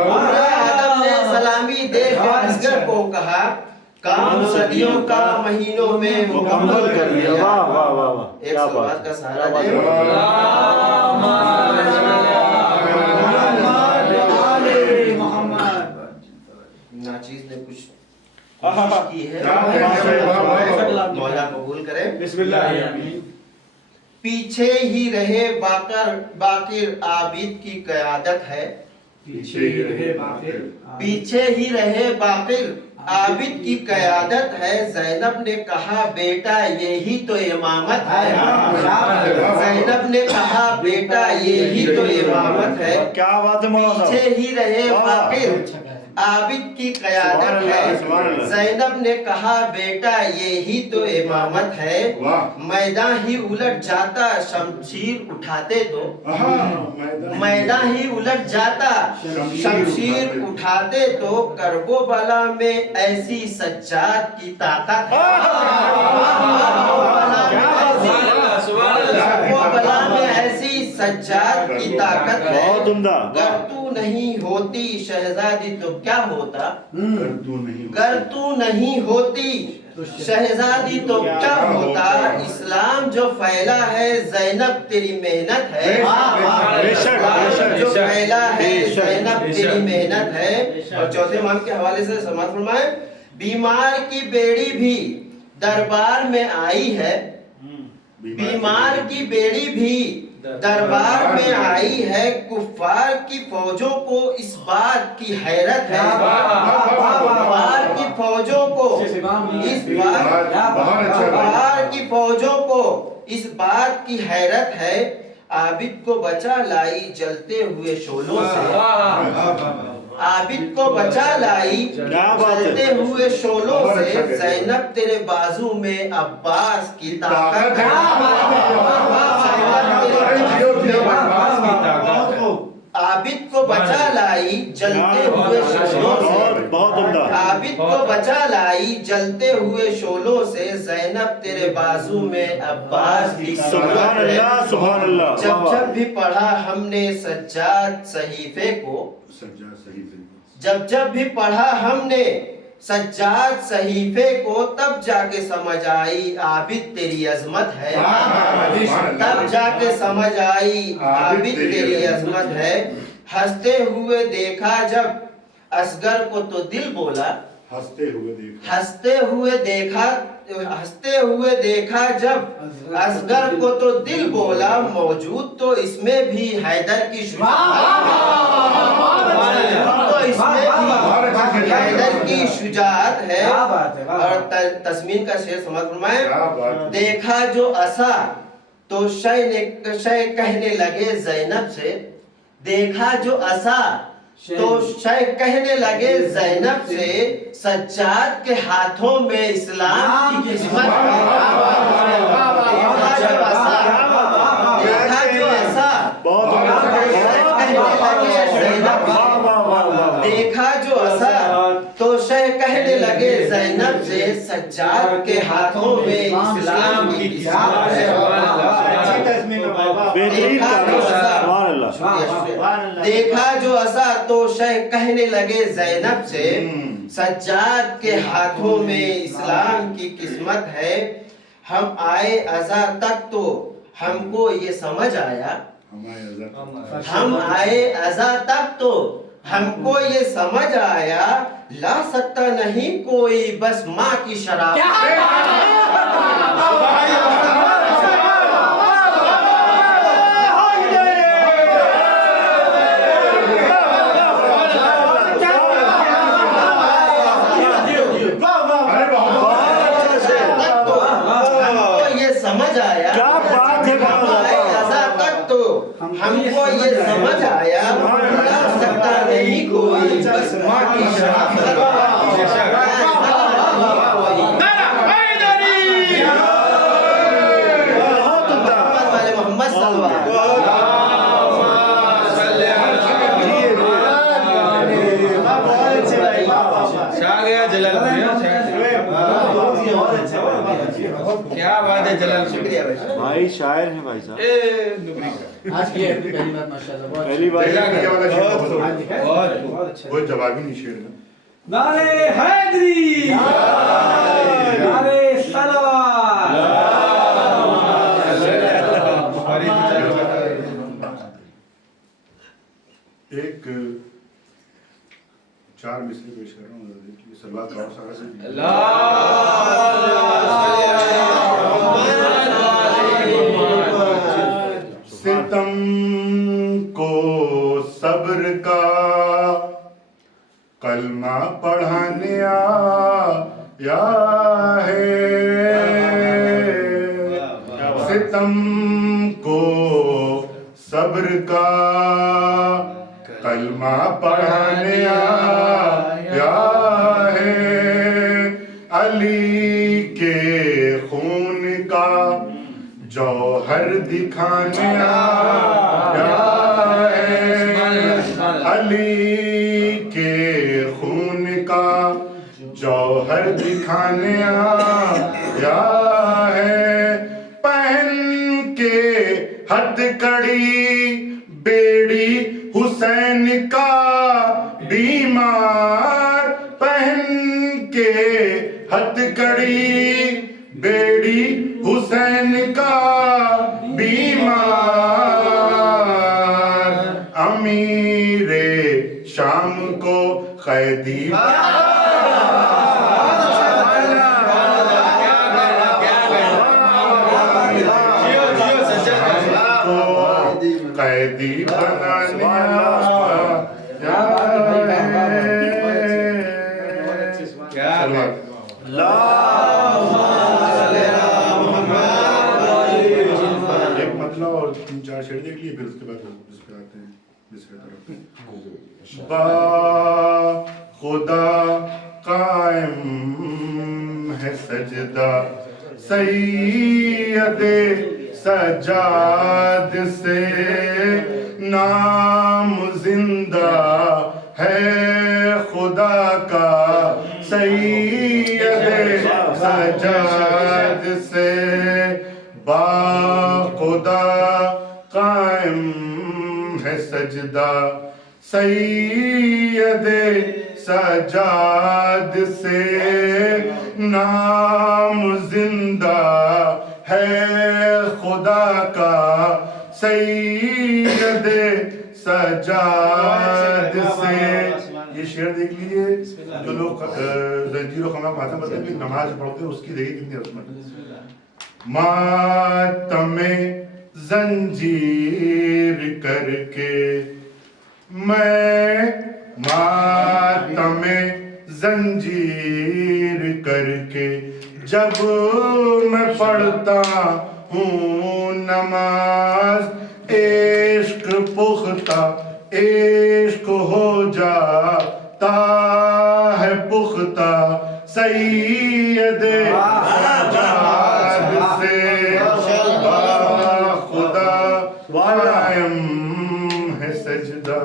उम्रे आदम ने सलामी दे के असगर को कहा, काम सदियों का महीनों में मुकम्मल कर दिया। एक सलवात का सहारा दे। नाचीज ने कुछ कोशिश की है, मौला कबूल करे। पीछे ही रहे बाकिर आबिद की क़यादत है, पीछे ही रहे बाकिर आबिद की क़यादत है। ज़ैनब ने कहा बेटा यही तो इमामत है, ज़ैनब ने कहा बेटा यही तो इमामत है। क्या बात है मौलाना साहब? पीछे ही रहे बाकिर आबिद की क़यादत है। ज़ैनब ने कहा बेटा यही तो इमामत है। मैदान ही उलट जाता शमशीर उठाते तो, मैदान ही उलट जाता शमशीर उठाते तो। करबो बला में ऐसी सज्जाद की ताकत है, करबो बला में ऐसी सज्जाद की ताकत है। बहुत उम्दा। गर तू नहीं होती शहजादी तो क्या होता, गर तू नहीं होती शहजादी तो क्या होता, इस्लाम जो फैला है ज़ैनब तेरी मेहनत है। इस्लाम जो फैला है ज़ैनब तेरी मेहनत है। और चौथे इमाम के हवाले से समाअत फरमाए, बीमार की बेड़ी भी दरबार में आई है, बीमार की बेड़ी भी दरबार में आई है, कुफ्फार की फौजों को इस बात की हैरत है, कुफ्फार की फौजों को इस बात, कुफ्फार की फौजों को इस बात की हैरत है, आबिद को बचा लाई जलते हुए शोलों से, आबिद को बचा लाई जलते हुए शोलों से, ज़ैनब तेरे बाजू में अब्बास की ताकत है, आबिद को बचा लाई जलते हुए शोलों से, आबिद को बचा लाई जलते हुए शोलों से, ज़ैनब तेरे बाजू में अब्बास की ताकत है। जब जब भी पढ़ा हमने सज्जाद सहीफे को, जब जब भी पढ़ा हमने सज्जाद सहीफे को, तब जाके समझ आई आबिद तेरी अजमत है, तब जाके समझ आई आबिद तेरी अजमत है। हंसते हुए देखा जब असगर को तो दिल बोला, हंसते हुए देखा जब असगर को तो दिल बोला, मौजूद तो इसमें भी हैदर की हैदर की शुजाअत है। और तस्मीन का शेर समझ फरमाए, देखा जो असा तो शय कहने लगे ज़ैनब से, देखा जो असा तो शय कहने लगे ज़ैनब से, सज्जाद के हाथों में इस्लाम की किस्मत है। देखा जो असा, देखा जो असा देखा जो असा तो शय कहने लगे ज़ैनब से, सज्जाद के हाथों में इस्लाम की किस्मत है। देखा जो असा तो शय कहने लगे ज़ैनब से, सज्जाद के हाथों में इस्लाम की किस्मत है। हम आए अज़ा तक तो हमको ये समझ आया, हम आए अज़ा तक तो हमको ये समझ आया, ला सकता नहीं कोई बस माँ की शराब। हमको ये समझ आया, ला सकता नहीं कोई बस माँ की शराफत। मोहम्मद छा गया जलाल भैया, क्या बात है जलाल, शुक्रिया भाई शायर हैं भाई साहब। आज की अपनी पहली बार माशाल्लाह, पहली बार बहुत अच्छा। वो जवाबी नहीं शेर ना। नारे हैदरी, नारे सलावत। एक 4 मिसरे पेश कर रहा हूँ, सलवात गाओ सारा से। सितम को सब्र का कलमा पढ़ाने आया है, सितम को सब्र का कलमा पढ़ाने आया है, अली के खून का जौहर दिखाने आया है, अली के खून का जौहर दिखाने आया है, पहन के हथकड़ी बेड़ी हुसैन का बीमार, पहन के हथकड़ी बेड़ी हुसैन का बीमार, अमीरे शाम को कैदी कैदी बना लिया। एक मतलब और 3-4 शेर देख लिए, फिर उसके बाद जिस पे आते हैं दूसरे तरफ। बा खुदा कायम है सजदा सैयदे सजाद से, नाम जिंदा है खुदा का सैयदे सजाद से, बा खुदा कायम है सजदा सैयदे सजाद से, नाम जिंदा है खुदा का सैयदे सजाद से। ये शेर देख लीजिए, जो लोग जंजीर और खमा माता मतलब कि नमाज पढ़ते हैं उसकी देखिए कितनी रस्मत। मातमे जंजीर करके मैं, मातमे जंजीर करके जब मैं पढ़ता हूँ नमाज, इश्क पुख्ता इश्क हो जाता है पुख्ता सैयदे सजाद से, खुदा कायम है सजदा।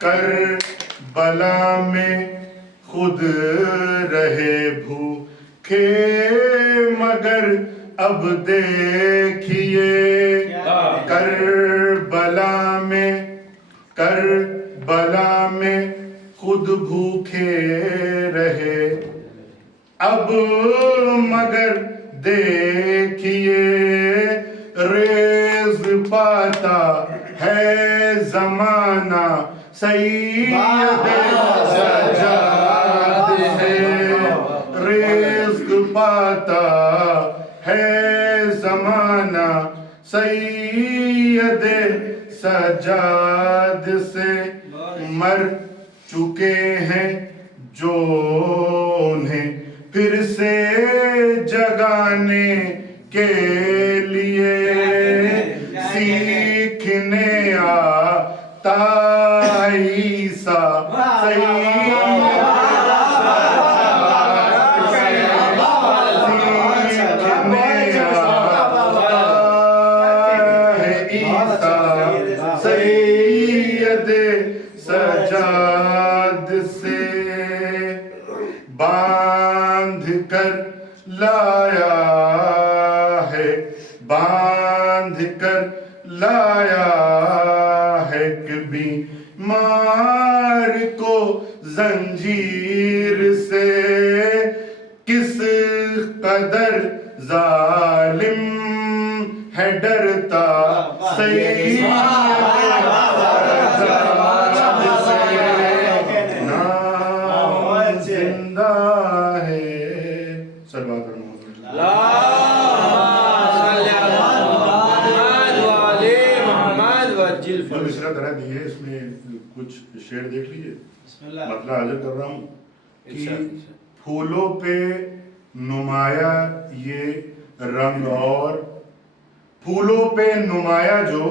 करबला में खुद रहे भूखे मगर अब देखिए, करबला में खुद भूखे रहे अब मगर देखिए, रेज़ पाता है जमाना सैयदे सजाद से, रिज़्क़ पाता है जमाना सैयदे सजाद से। मर चुके हैं जो उन्हें फिर से जगाने के लिए, सीखने आता ईसा सैयदे सजाद से, बांध कर लाया है, बांध कर लाया है कभी मार को जंजीर से, किस कदर जालिम है डरता जिंदा है मिश्रा तरह दिए। इसमें कुछ शेर देख लीजिए, मतलब हाजिर कर रहा हूँ कि फूलों पे नुमाया ये रंग और, फूलों पे नुमाया जो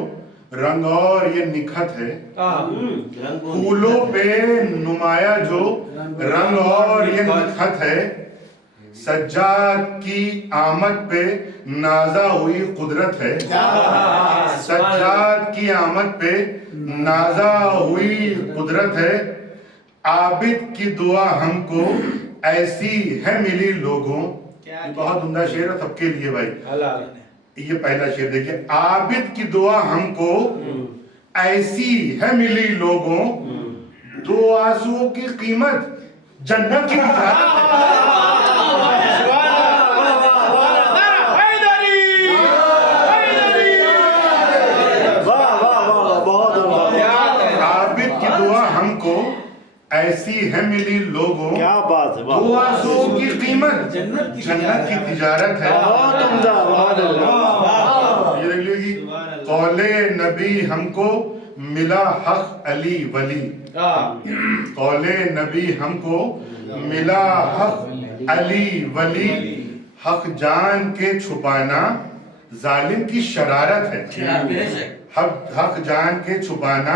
रंग और ये निखत है, फूलों पे नुमाया जो रंग और ये निखत है, सज्जाद की आमद पे नाजा हुई कुदरत है, सज्जाद की आमद पे नाजा हुई कुदरत है, आबिद की दुआ हमको ऐसी है मिली लोगों। ये बहुत उम्दा शेर है सबके लिए भाई। ये पहला शेर देखिए, आबिद की दुआ हमको ऐसी है मिली लोगों, दो आंसुओं की कीमत जन्नत की आबिद की दुआ हमको ऐसी है मिली लोगों, क्या बात है, दुआ सो की कीमत जन्नत की तिजारत है। ये देख लीजिए कि कौले नबी हमको मिला हक अली वली, कौले नबी हमको मिला हक अली वली, हक जान के छुपाना जालिम की शरारत है। हक जान के छुपाना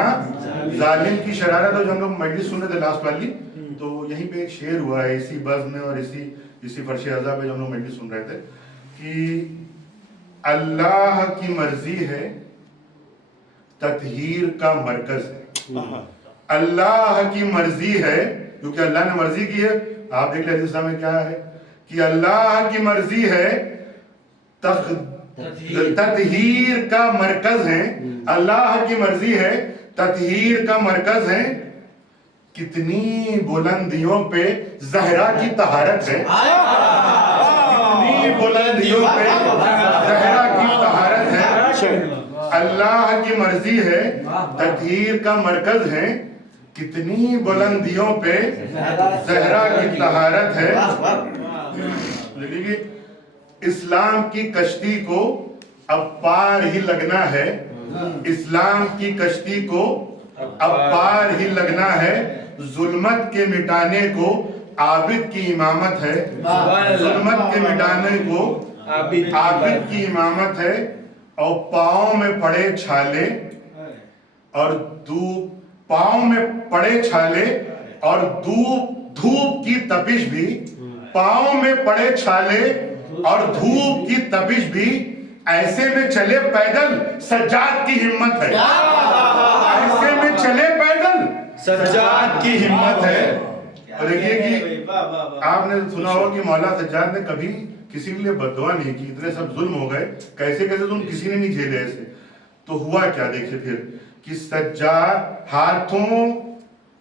जालिम की शरारत। और जब हम लोग मजलिस सुन रहे थे लास्ट वाली, तो यहीं पे एक शेर हुआ है इसी बज़ में और इसी फर्श अज़ा पे जब हम लोग मजलिस सुन रहे थे कि अल्लाह की मर्जी है ततहीर का मरकज है। अल्लाह की मर्जी है, क्योंकि अल्लाह ने मर्जी की है। आप देख लेते में क्या है कि अल्लाह की मर्जी है ततहीर का मरकज है। अल्लाह की मर्जी है ततहीर का मरकज है। कितनी बुलंदियों पे जहरा की तहारत है, कितनी बुलंदियों पे जहरा की तहारत है। अल्लाह की मर्जी है ततहीर का मरकज है। कितनी बुलंदियों पे जहरा की तहारत है। इस्लाम की कश्ती को अब पार ही लगना है। इस्लाम की कश्ती को अब पार ही लगना है। जुल्मत के मिटाने को आबिद की इमामत है। जुल्मत के मिटाने को आबिद की इमामत है। और पाँव में पड़े छाले और पाँव में पड़े छाले और धूप की तपिश भी, पाँव में पड़े छाले और धूप की तपिश भी, ऐसे में चले पैदल सज्जाद की हिम्मत है। ऐसे में चले पैदल सज्जाद की हिम्मत है। और देखिए कि आपने सुना होगा कि मौला सज्जाद ने कभी किसी के लिए बद्दुआ नहीं की। इतने सब जुल्म हो गए, कैसे कैसे जुल्म किसी ने नहीं झेले ऐसे। तो हुआ क्या, देखिए फिर कि सज्जाद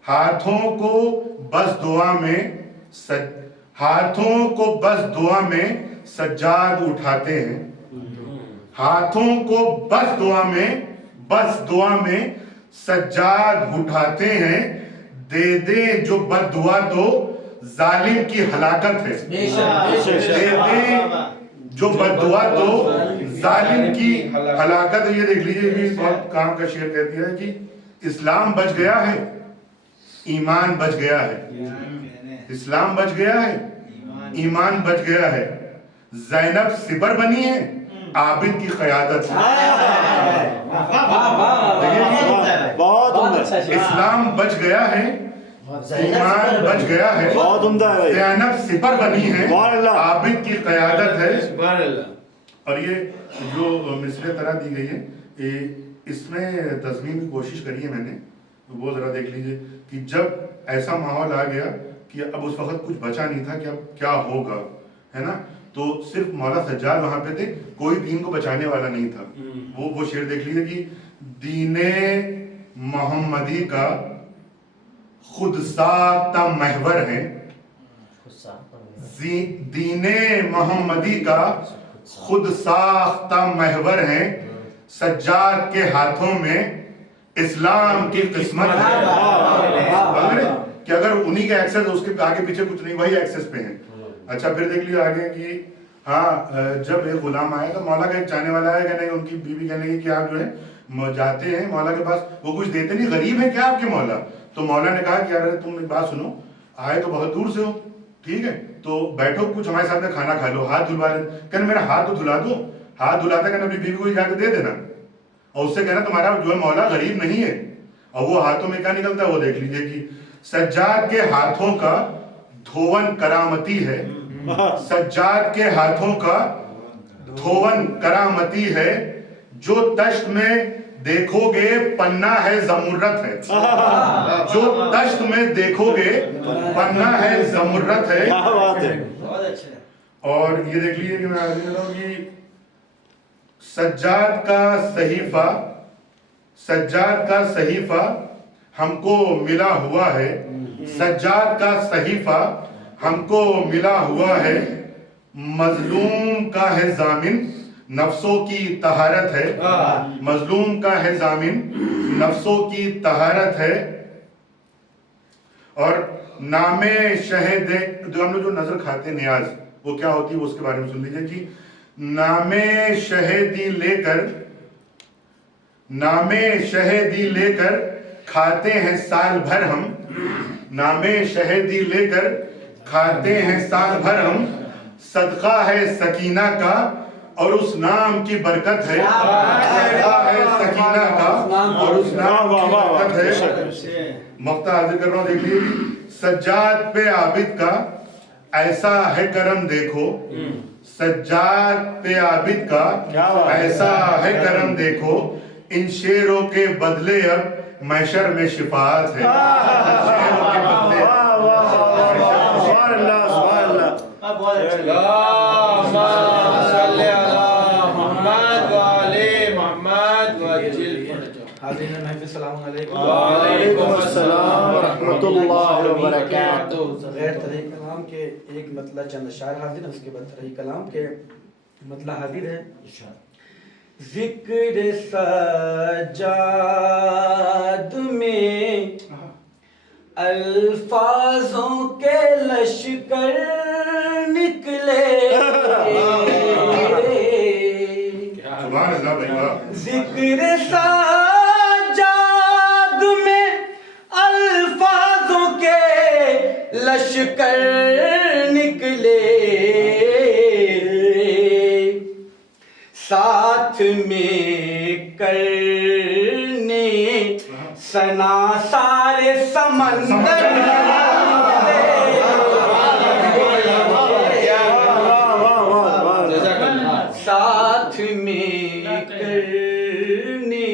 हाथों को बस दुआ में हाथों को बस दुआ में सज्जाद उठाते हैं। हाथों को बस दुआ में सज्जाद उठाते हैं। दे दे जो बद्दुआ तो जालिम की हलाकत है। दे दे जो बद्दुआ तो जालिम की हलाकत है। ये देख लीजिए, भी बहुत काम का शेर कह दिया है कि इस्लाम बच गया है, ईमान बच गया है। इस्लाम बच गया है, ईमान बच गया है। ज़ैनब सिपर बनी है, आबिद की क़यादत। इस्लाम बच गया है, ईमान बच गया है। बहुत उम्दा है। ज़ैनब सिपर बनी है, आबिद की क़यादत है। और ये जो मिसरे तरह दी गई है, इसमें तज़मीन की कोशिश करी है मैंने, वो ज़रा देख लीजिए कि जब ऐसा माहौल आ गया कि अब उस वक्त कुछ बचा नहीं था कि अब क्या होगा, है ना। तो सिर्फ मौला सज्जाद वहां पे थे, कोई दीन को बचाने वाला नहीं था। वो शेर देख लीजिए कि दीने मोहम्मदी का खुद साख्ता महवर है। दीने मोहम्मदी का खुद साख्ता महवर है। सज्जाद के हाथों में इस्लाम की किस्मत है। कि अगर उन्हीं का एक्सेस, उसके आगे पीछे कुछ नहीं, वही एक्सेस पे है। अच्छा, फिर देख लिया आगे कि हाँ, जब एक गुलाम आएगा, मौला का एक चाहने वाला है कि नहीं, उनकी बीवी कहने लगी कि आप जो है जाते हैं मौला के पास, वो कुछ देते नहीं, गरीब है क्या आपके मौला। तो मौला ने कहा कि यार तुम एक बात सुनो, आए तो बहुत दूर से हो, ठीक है, तो बैठो, कुछ हमारे साथ में खाना खा लो, हाथ धुलवा ले। कहना मेरा हाथ तो धुला दो। हाथ धुलाता कहना अपनी बीवी को जाकर दे देना, और उससे कहना तुम्हारा जो है मौला गरीब नहीं है। और वो हाथों में क्या निकलता है वो देख लीजिए कि सज्जाद के हाथों का धोवन करामती है। सज्जाद के हाथों का धोवन करामती है। जो तश्त में देखोगे पन्ना है जमुर्रत है। जो तश्त में देखोगे पन्ना है जमुर्रत है। क्या बात है। और ये देख लीजिए कि मैं आगे कह रहा हूं कि सज्जाद का सहीफा हमको मिला हुआ है। सज्जाद का सहीफा हमको मिला हुआ है, मजलूम का है जामिन नफ्सों की तहारत है, मजलूम का है जामिन नफ्सों की तहारत है। और नामे शहद जो हम लोग जो नजर खाते हैं नियाज वो क्या होती है वो उसके बारे में सुन लीजिए कि नामे शहदी लेकर खाते हैं साल भर हम, नामे शहदी लेकर खाते हैं साल भर हम, सदका है सकीना का और उस नाम की बरकत है, सदका है सकीना का और उस नाम की बरकत है। मक्ता हाजिर कर रहा हूं, देख लीजिए। सज्जाद पे आबिद का ऐसा है करम देखो, सज्जाद पे आबिद का ऐसा है करम देखो, इन शेरों के बदले अब महशर में शिफाअत है। शेरों के बदले गैर तरही कलाम के एक मतलब चंद शायर हाजिर है, उसके बाद तरही कलाम के मतलब हाजिर है। जिक्र सज्जाद में अल्फाजों के लश्कर निकले, जिक्र सज्जाद में अल्फाजों के लश्कर निकले, साथ में करने सना सारे समंदर, साथ में करने।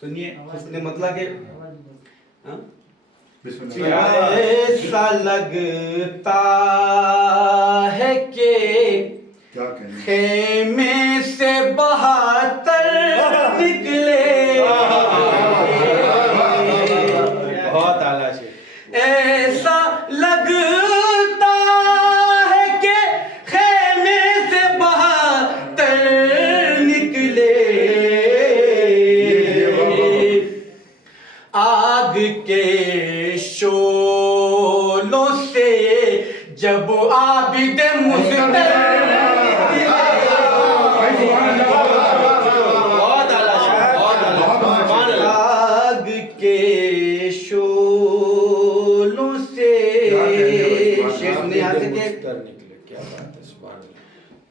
सुनिए उसने मतलब के ऐसा लगता है कि खेमे से बहातर निकले, बहुत आला है। ऐसा लगता है कि खेमे से बहातर निकले, आग के शोलों से जब आबिद मुज़्तर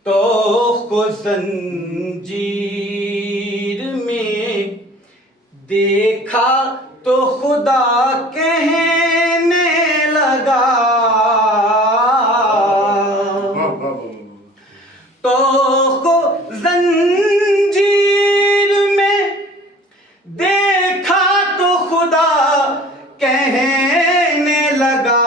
तो जंजीर में देखा तो खुदा कहने लगा, तो जंजीर में देखा तो खुदा कहने लगा,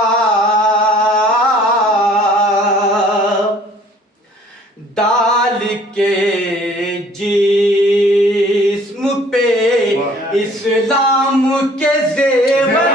डाल के जिस्म पे इस्लाम के ज़ेवर,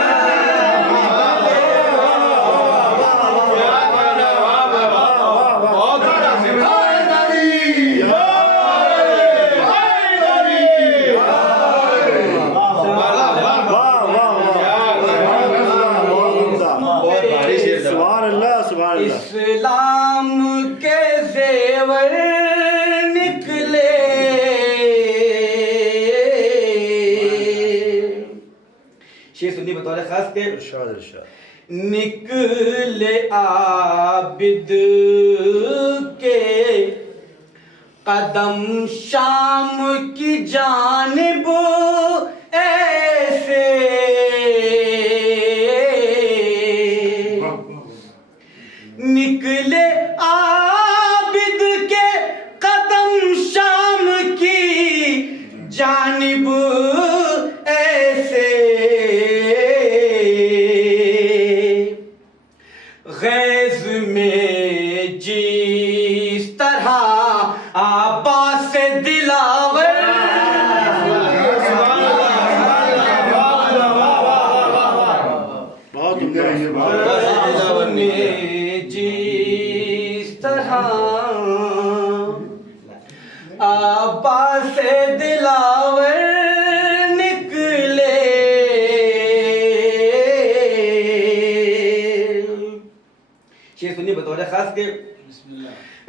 इस्लाम के ज़ेवर निकले, शेर सुन्नी बतौर खास के निकले आबिद के कदम शाम की जानिब ऐसे, निकले आबिद के कदम शाम की जानिब ऐसे, गैज़ में जिस तरह आबास दिलावर, में जिस तरह आवाज़ दिलावर निकले, शेर सुनिए बतौर खास के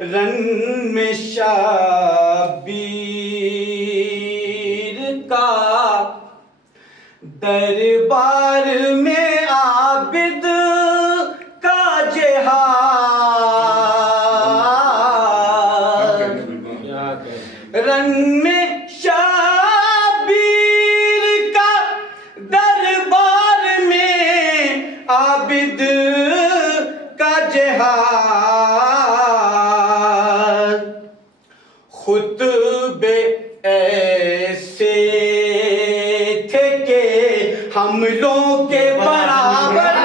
रन में शाबीर का दरबार में आबिद का जिहाद, रन में शाबीर का दरबार में आबिद का जिहाद, खुतबे ऐसे थे कि हमलों के बराबर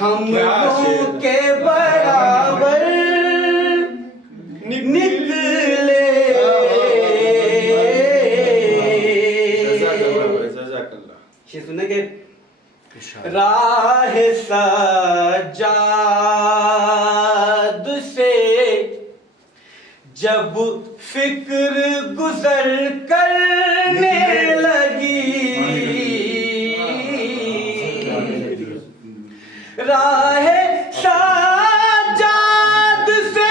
हमलों के बराबर निकले। शेर सुने के राह सजाद से जब फिक्र गुजर करने लगी, राह साजाद से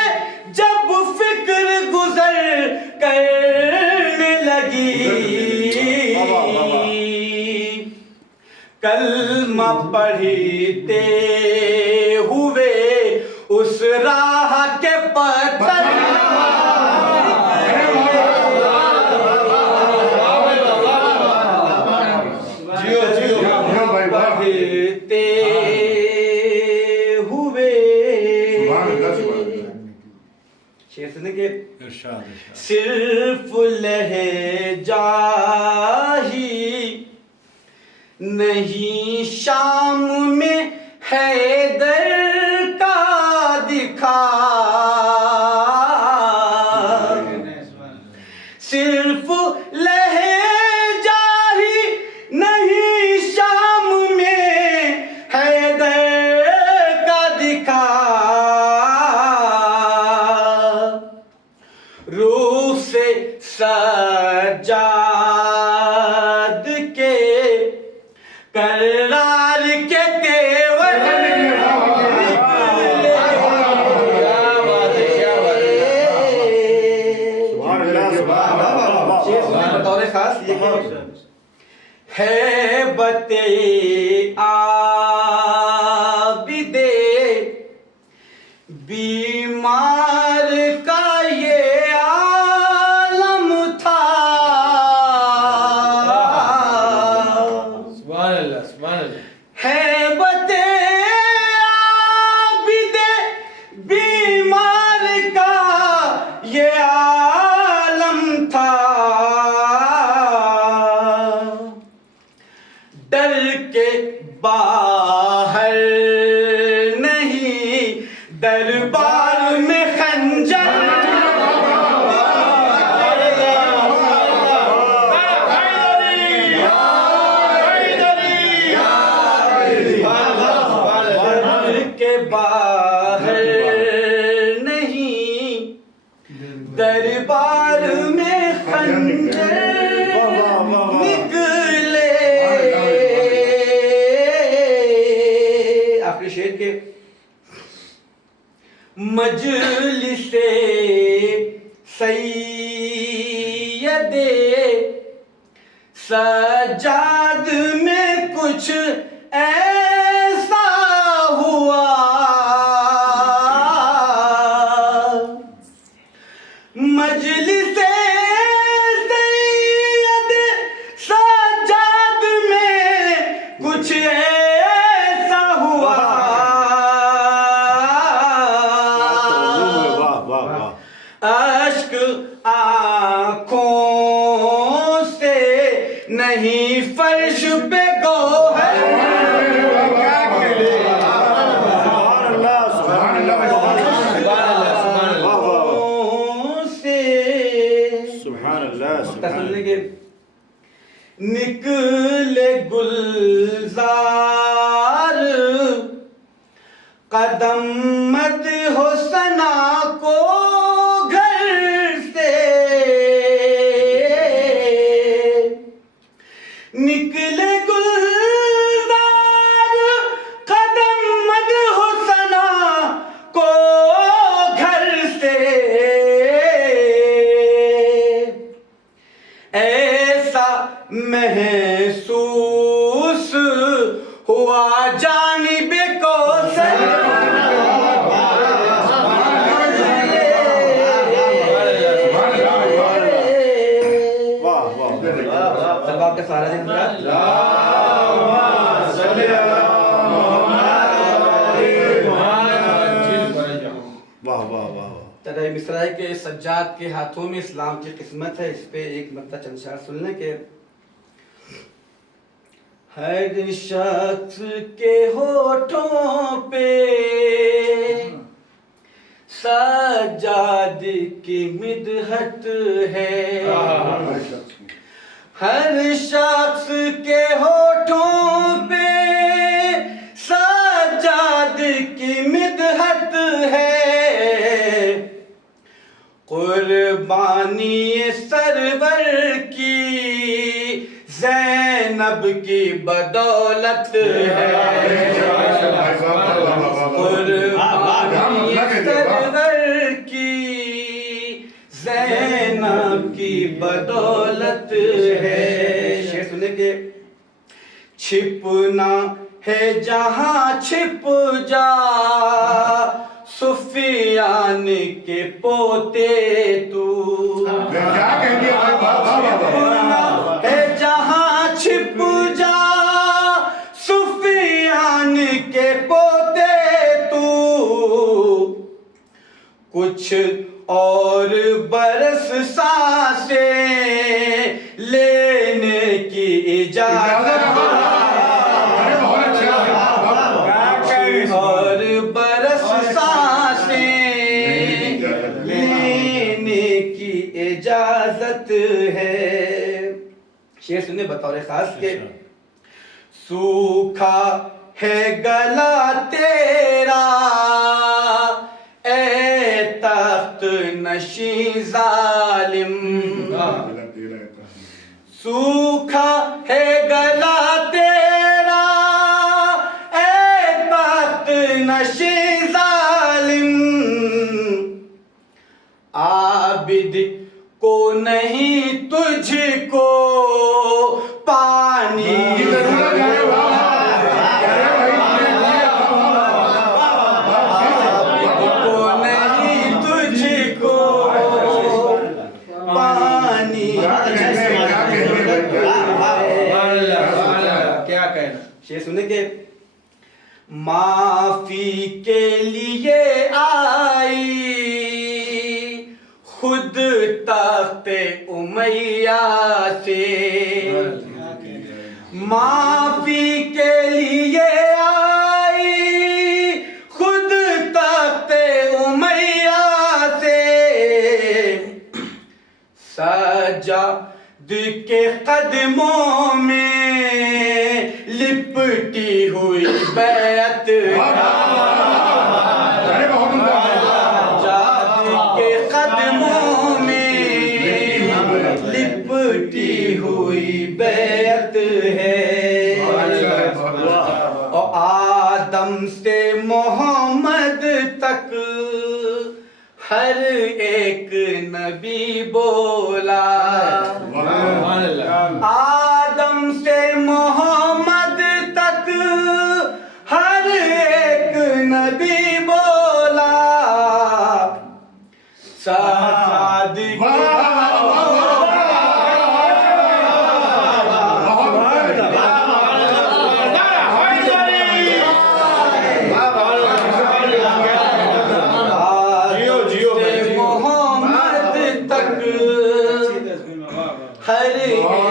जब फिक्र गुजर करने लगी, कलमा पढ़ते हुए उस राह के पत्थर पढ़ते हुए, शेर सुने के सिर्फ लहजा ही नहीं शाम में हैदर का दिखा, सिर्फ लहजा ही नहीं शाम में हैदर का दिखा, रूह से सजाद के करार के तेवर निकले। क्या बात है, क्या बात है। बतौर खास ये है बते आबिदे बीमार का ये आलम था, है बते आबिदे बीमार का ये आलम था, डर के बाहर नहीं दरबार में खंजर, के बाहर नहीं दरबार में खंजर निकले। आखिरी शेर के मजलिसे सैयदे सजाद में कुछ ऐसा हुआ, मजलिसे सैयद सजाद में कुछ ऐसा हुआ, अश्क आँखों से नहीं फर कदम मत हो सना को घर से निकले गुलजार, कदम मत हो सना को घर से। ऐसा महसूस हुआ जानिबे कौसर, सबाब का सारा दिन वाह वाह वाह। तरह मिसरा के सज्जाद के हाथों में इस्लाम की किस्मत है। इस पे एक मतलब चंद शायर सुनने के। हर शख्स के होठों पे सज्जाद की मिदहत है, हर शख्स के होठों पे सज्जाद की मिदहत है। कुर्बानी सरवर की ज़ैनब की बदौलत है, कुर्बानी सरवर की ज़ैनब की बदौलत है। शेर सुने के। छिपना है जहां छिप जा सुफियान के पोते तू, क्या कह दिया छिपना है जहां छिप जा सुफियान के पोते तू। कुछ और बरस सांसें लेने की इजाजत, और बरस सांसें लेने की इजाजत है। शेर सुने बतौर खास के। सूखा है गला तेरा ए तख्त नशी जालिम, सूखा है गला तेरा ए तख्त नशी जालिम। आबिद को नहीं तुझको पानी, को नहीं तुझको पानी। क्या कहना। शेर सुने के। माफी के लिए आई खुद तख्ते उमैया से, माफी के लिए आई खुद तख्ते उमैया से। सज्जाद के कदमों में लिपटी हुई बैत, सज्जाद के कदमों में लिपटी हुई बैत है। और आदम से मोहम्मद तक हर एक नबी बोला, आदम से मोहम्मद तक हर एक नबी बोला। सज्जाद के मोहम्मद तक हर एक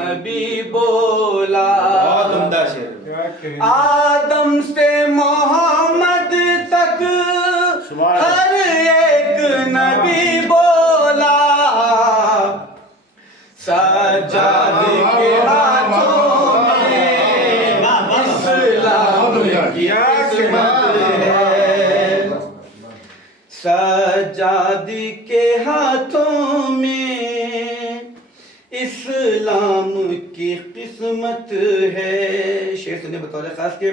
नबी बोला। आदम से मोहम्मद तक हर एक नबी बोला। सज्जाद के हाथों में इस्लाम की किस्मत है। सजाद के हाथों में इस्लाम की किस्मत है। शेर सुनिए बतौर खास के,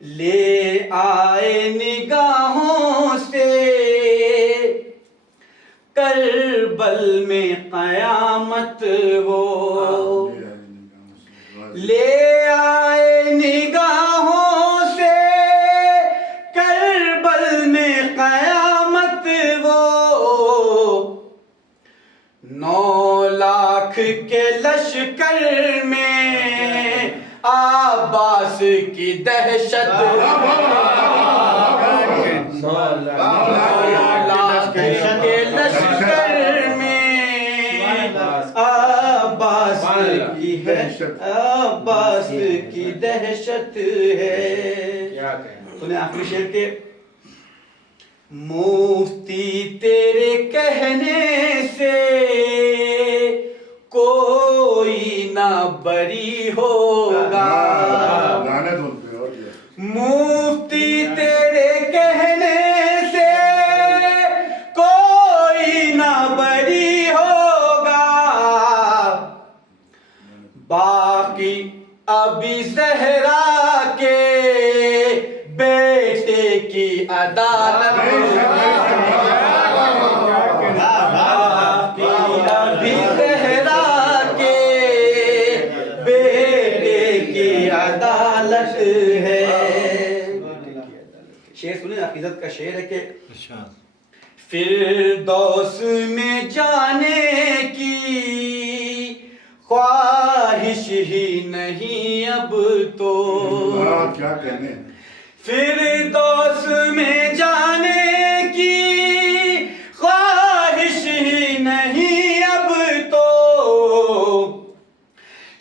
ले आए निगाहों से करबल में कयामत वो, ले आए निगाहों से करबल में कयामत वो, 9 लाख के लश्कर में अब्बास की दहशत, 9 लाख के लश्कर में अब्बास की अब्बास की दहशत है। सुने आखिरी शेर के, मुफ्ती तेरे कहने से कोई ना बरी होगा, मुफ्ती तेरे कहने से कोई ना बरी होगा, बाकी अभी ज़हरा के बेटे की अदालत, अभी ज़हरा के बेटे की अदालत है। शेर सुने, हकीकत का शेर है कि फिरदौस में जाने की ख्वाहिश ही नहीं अब तो, क्या कहने, फिरदौस में जाने की ख्वाहिश ही नहीं अब तो,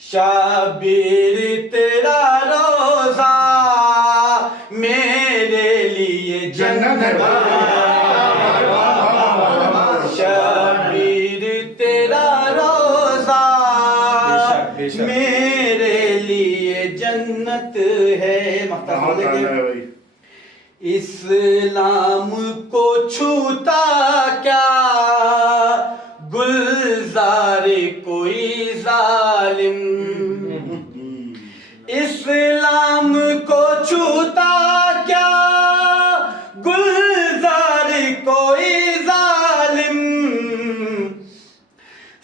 शाबिर तेरा रोजा मेरे लिए जन्नत है, शाबिर तेरा रोजा मेरे लिए जन्नत है। इस्लाम को छूता क्या गुलजार कोई जालिम, इस्लाम को छूता क्या गुलजार कोई जालिम,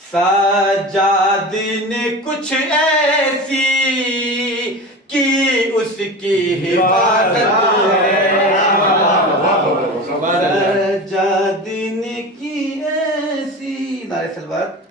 सजाद ने कुछ ऐसी की उसकी हिफाजत है, सजाद ने की ऐसी नारे सलवात।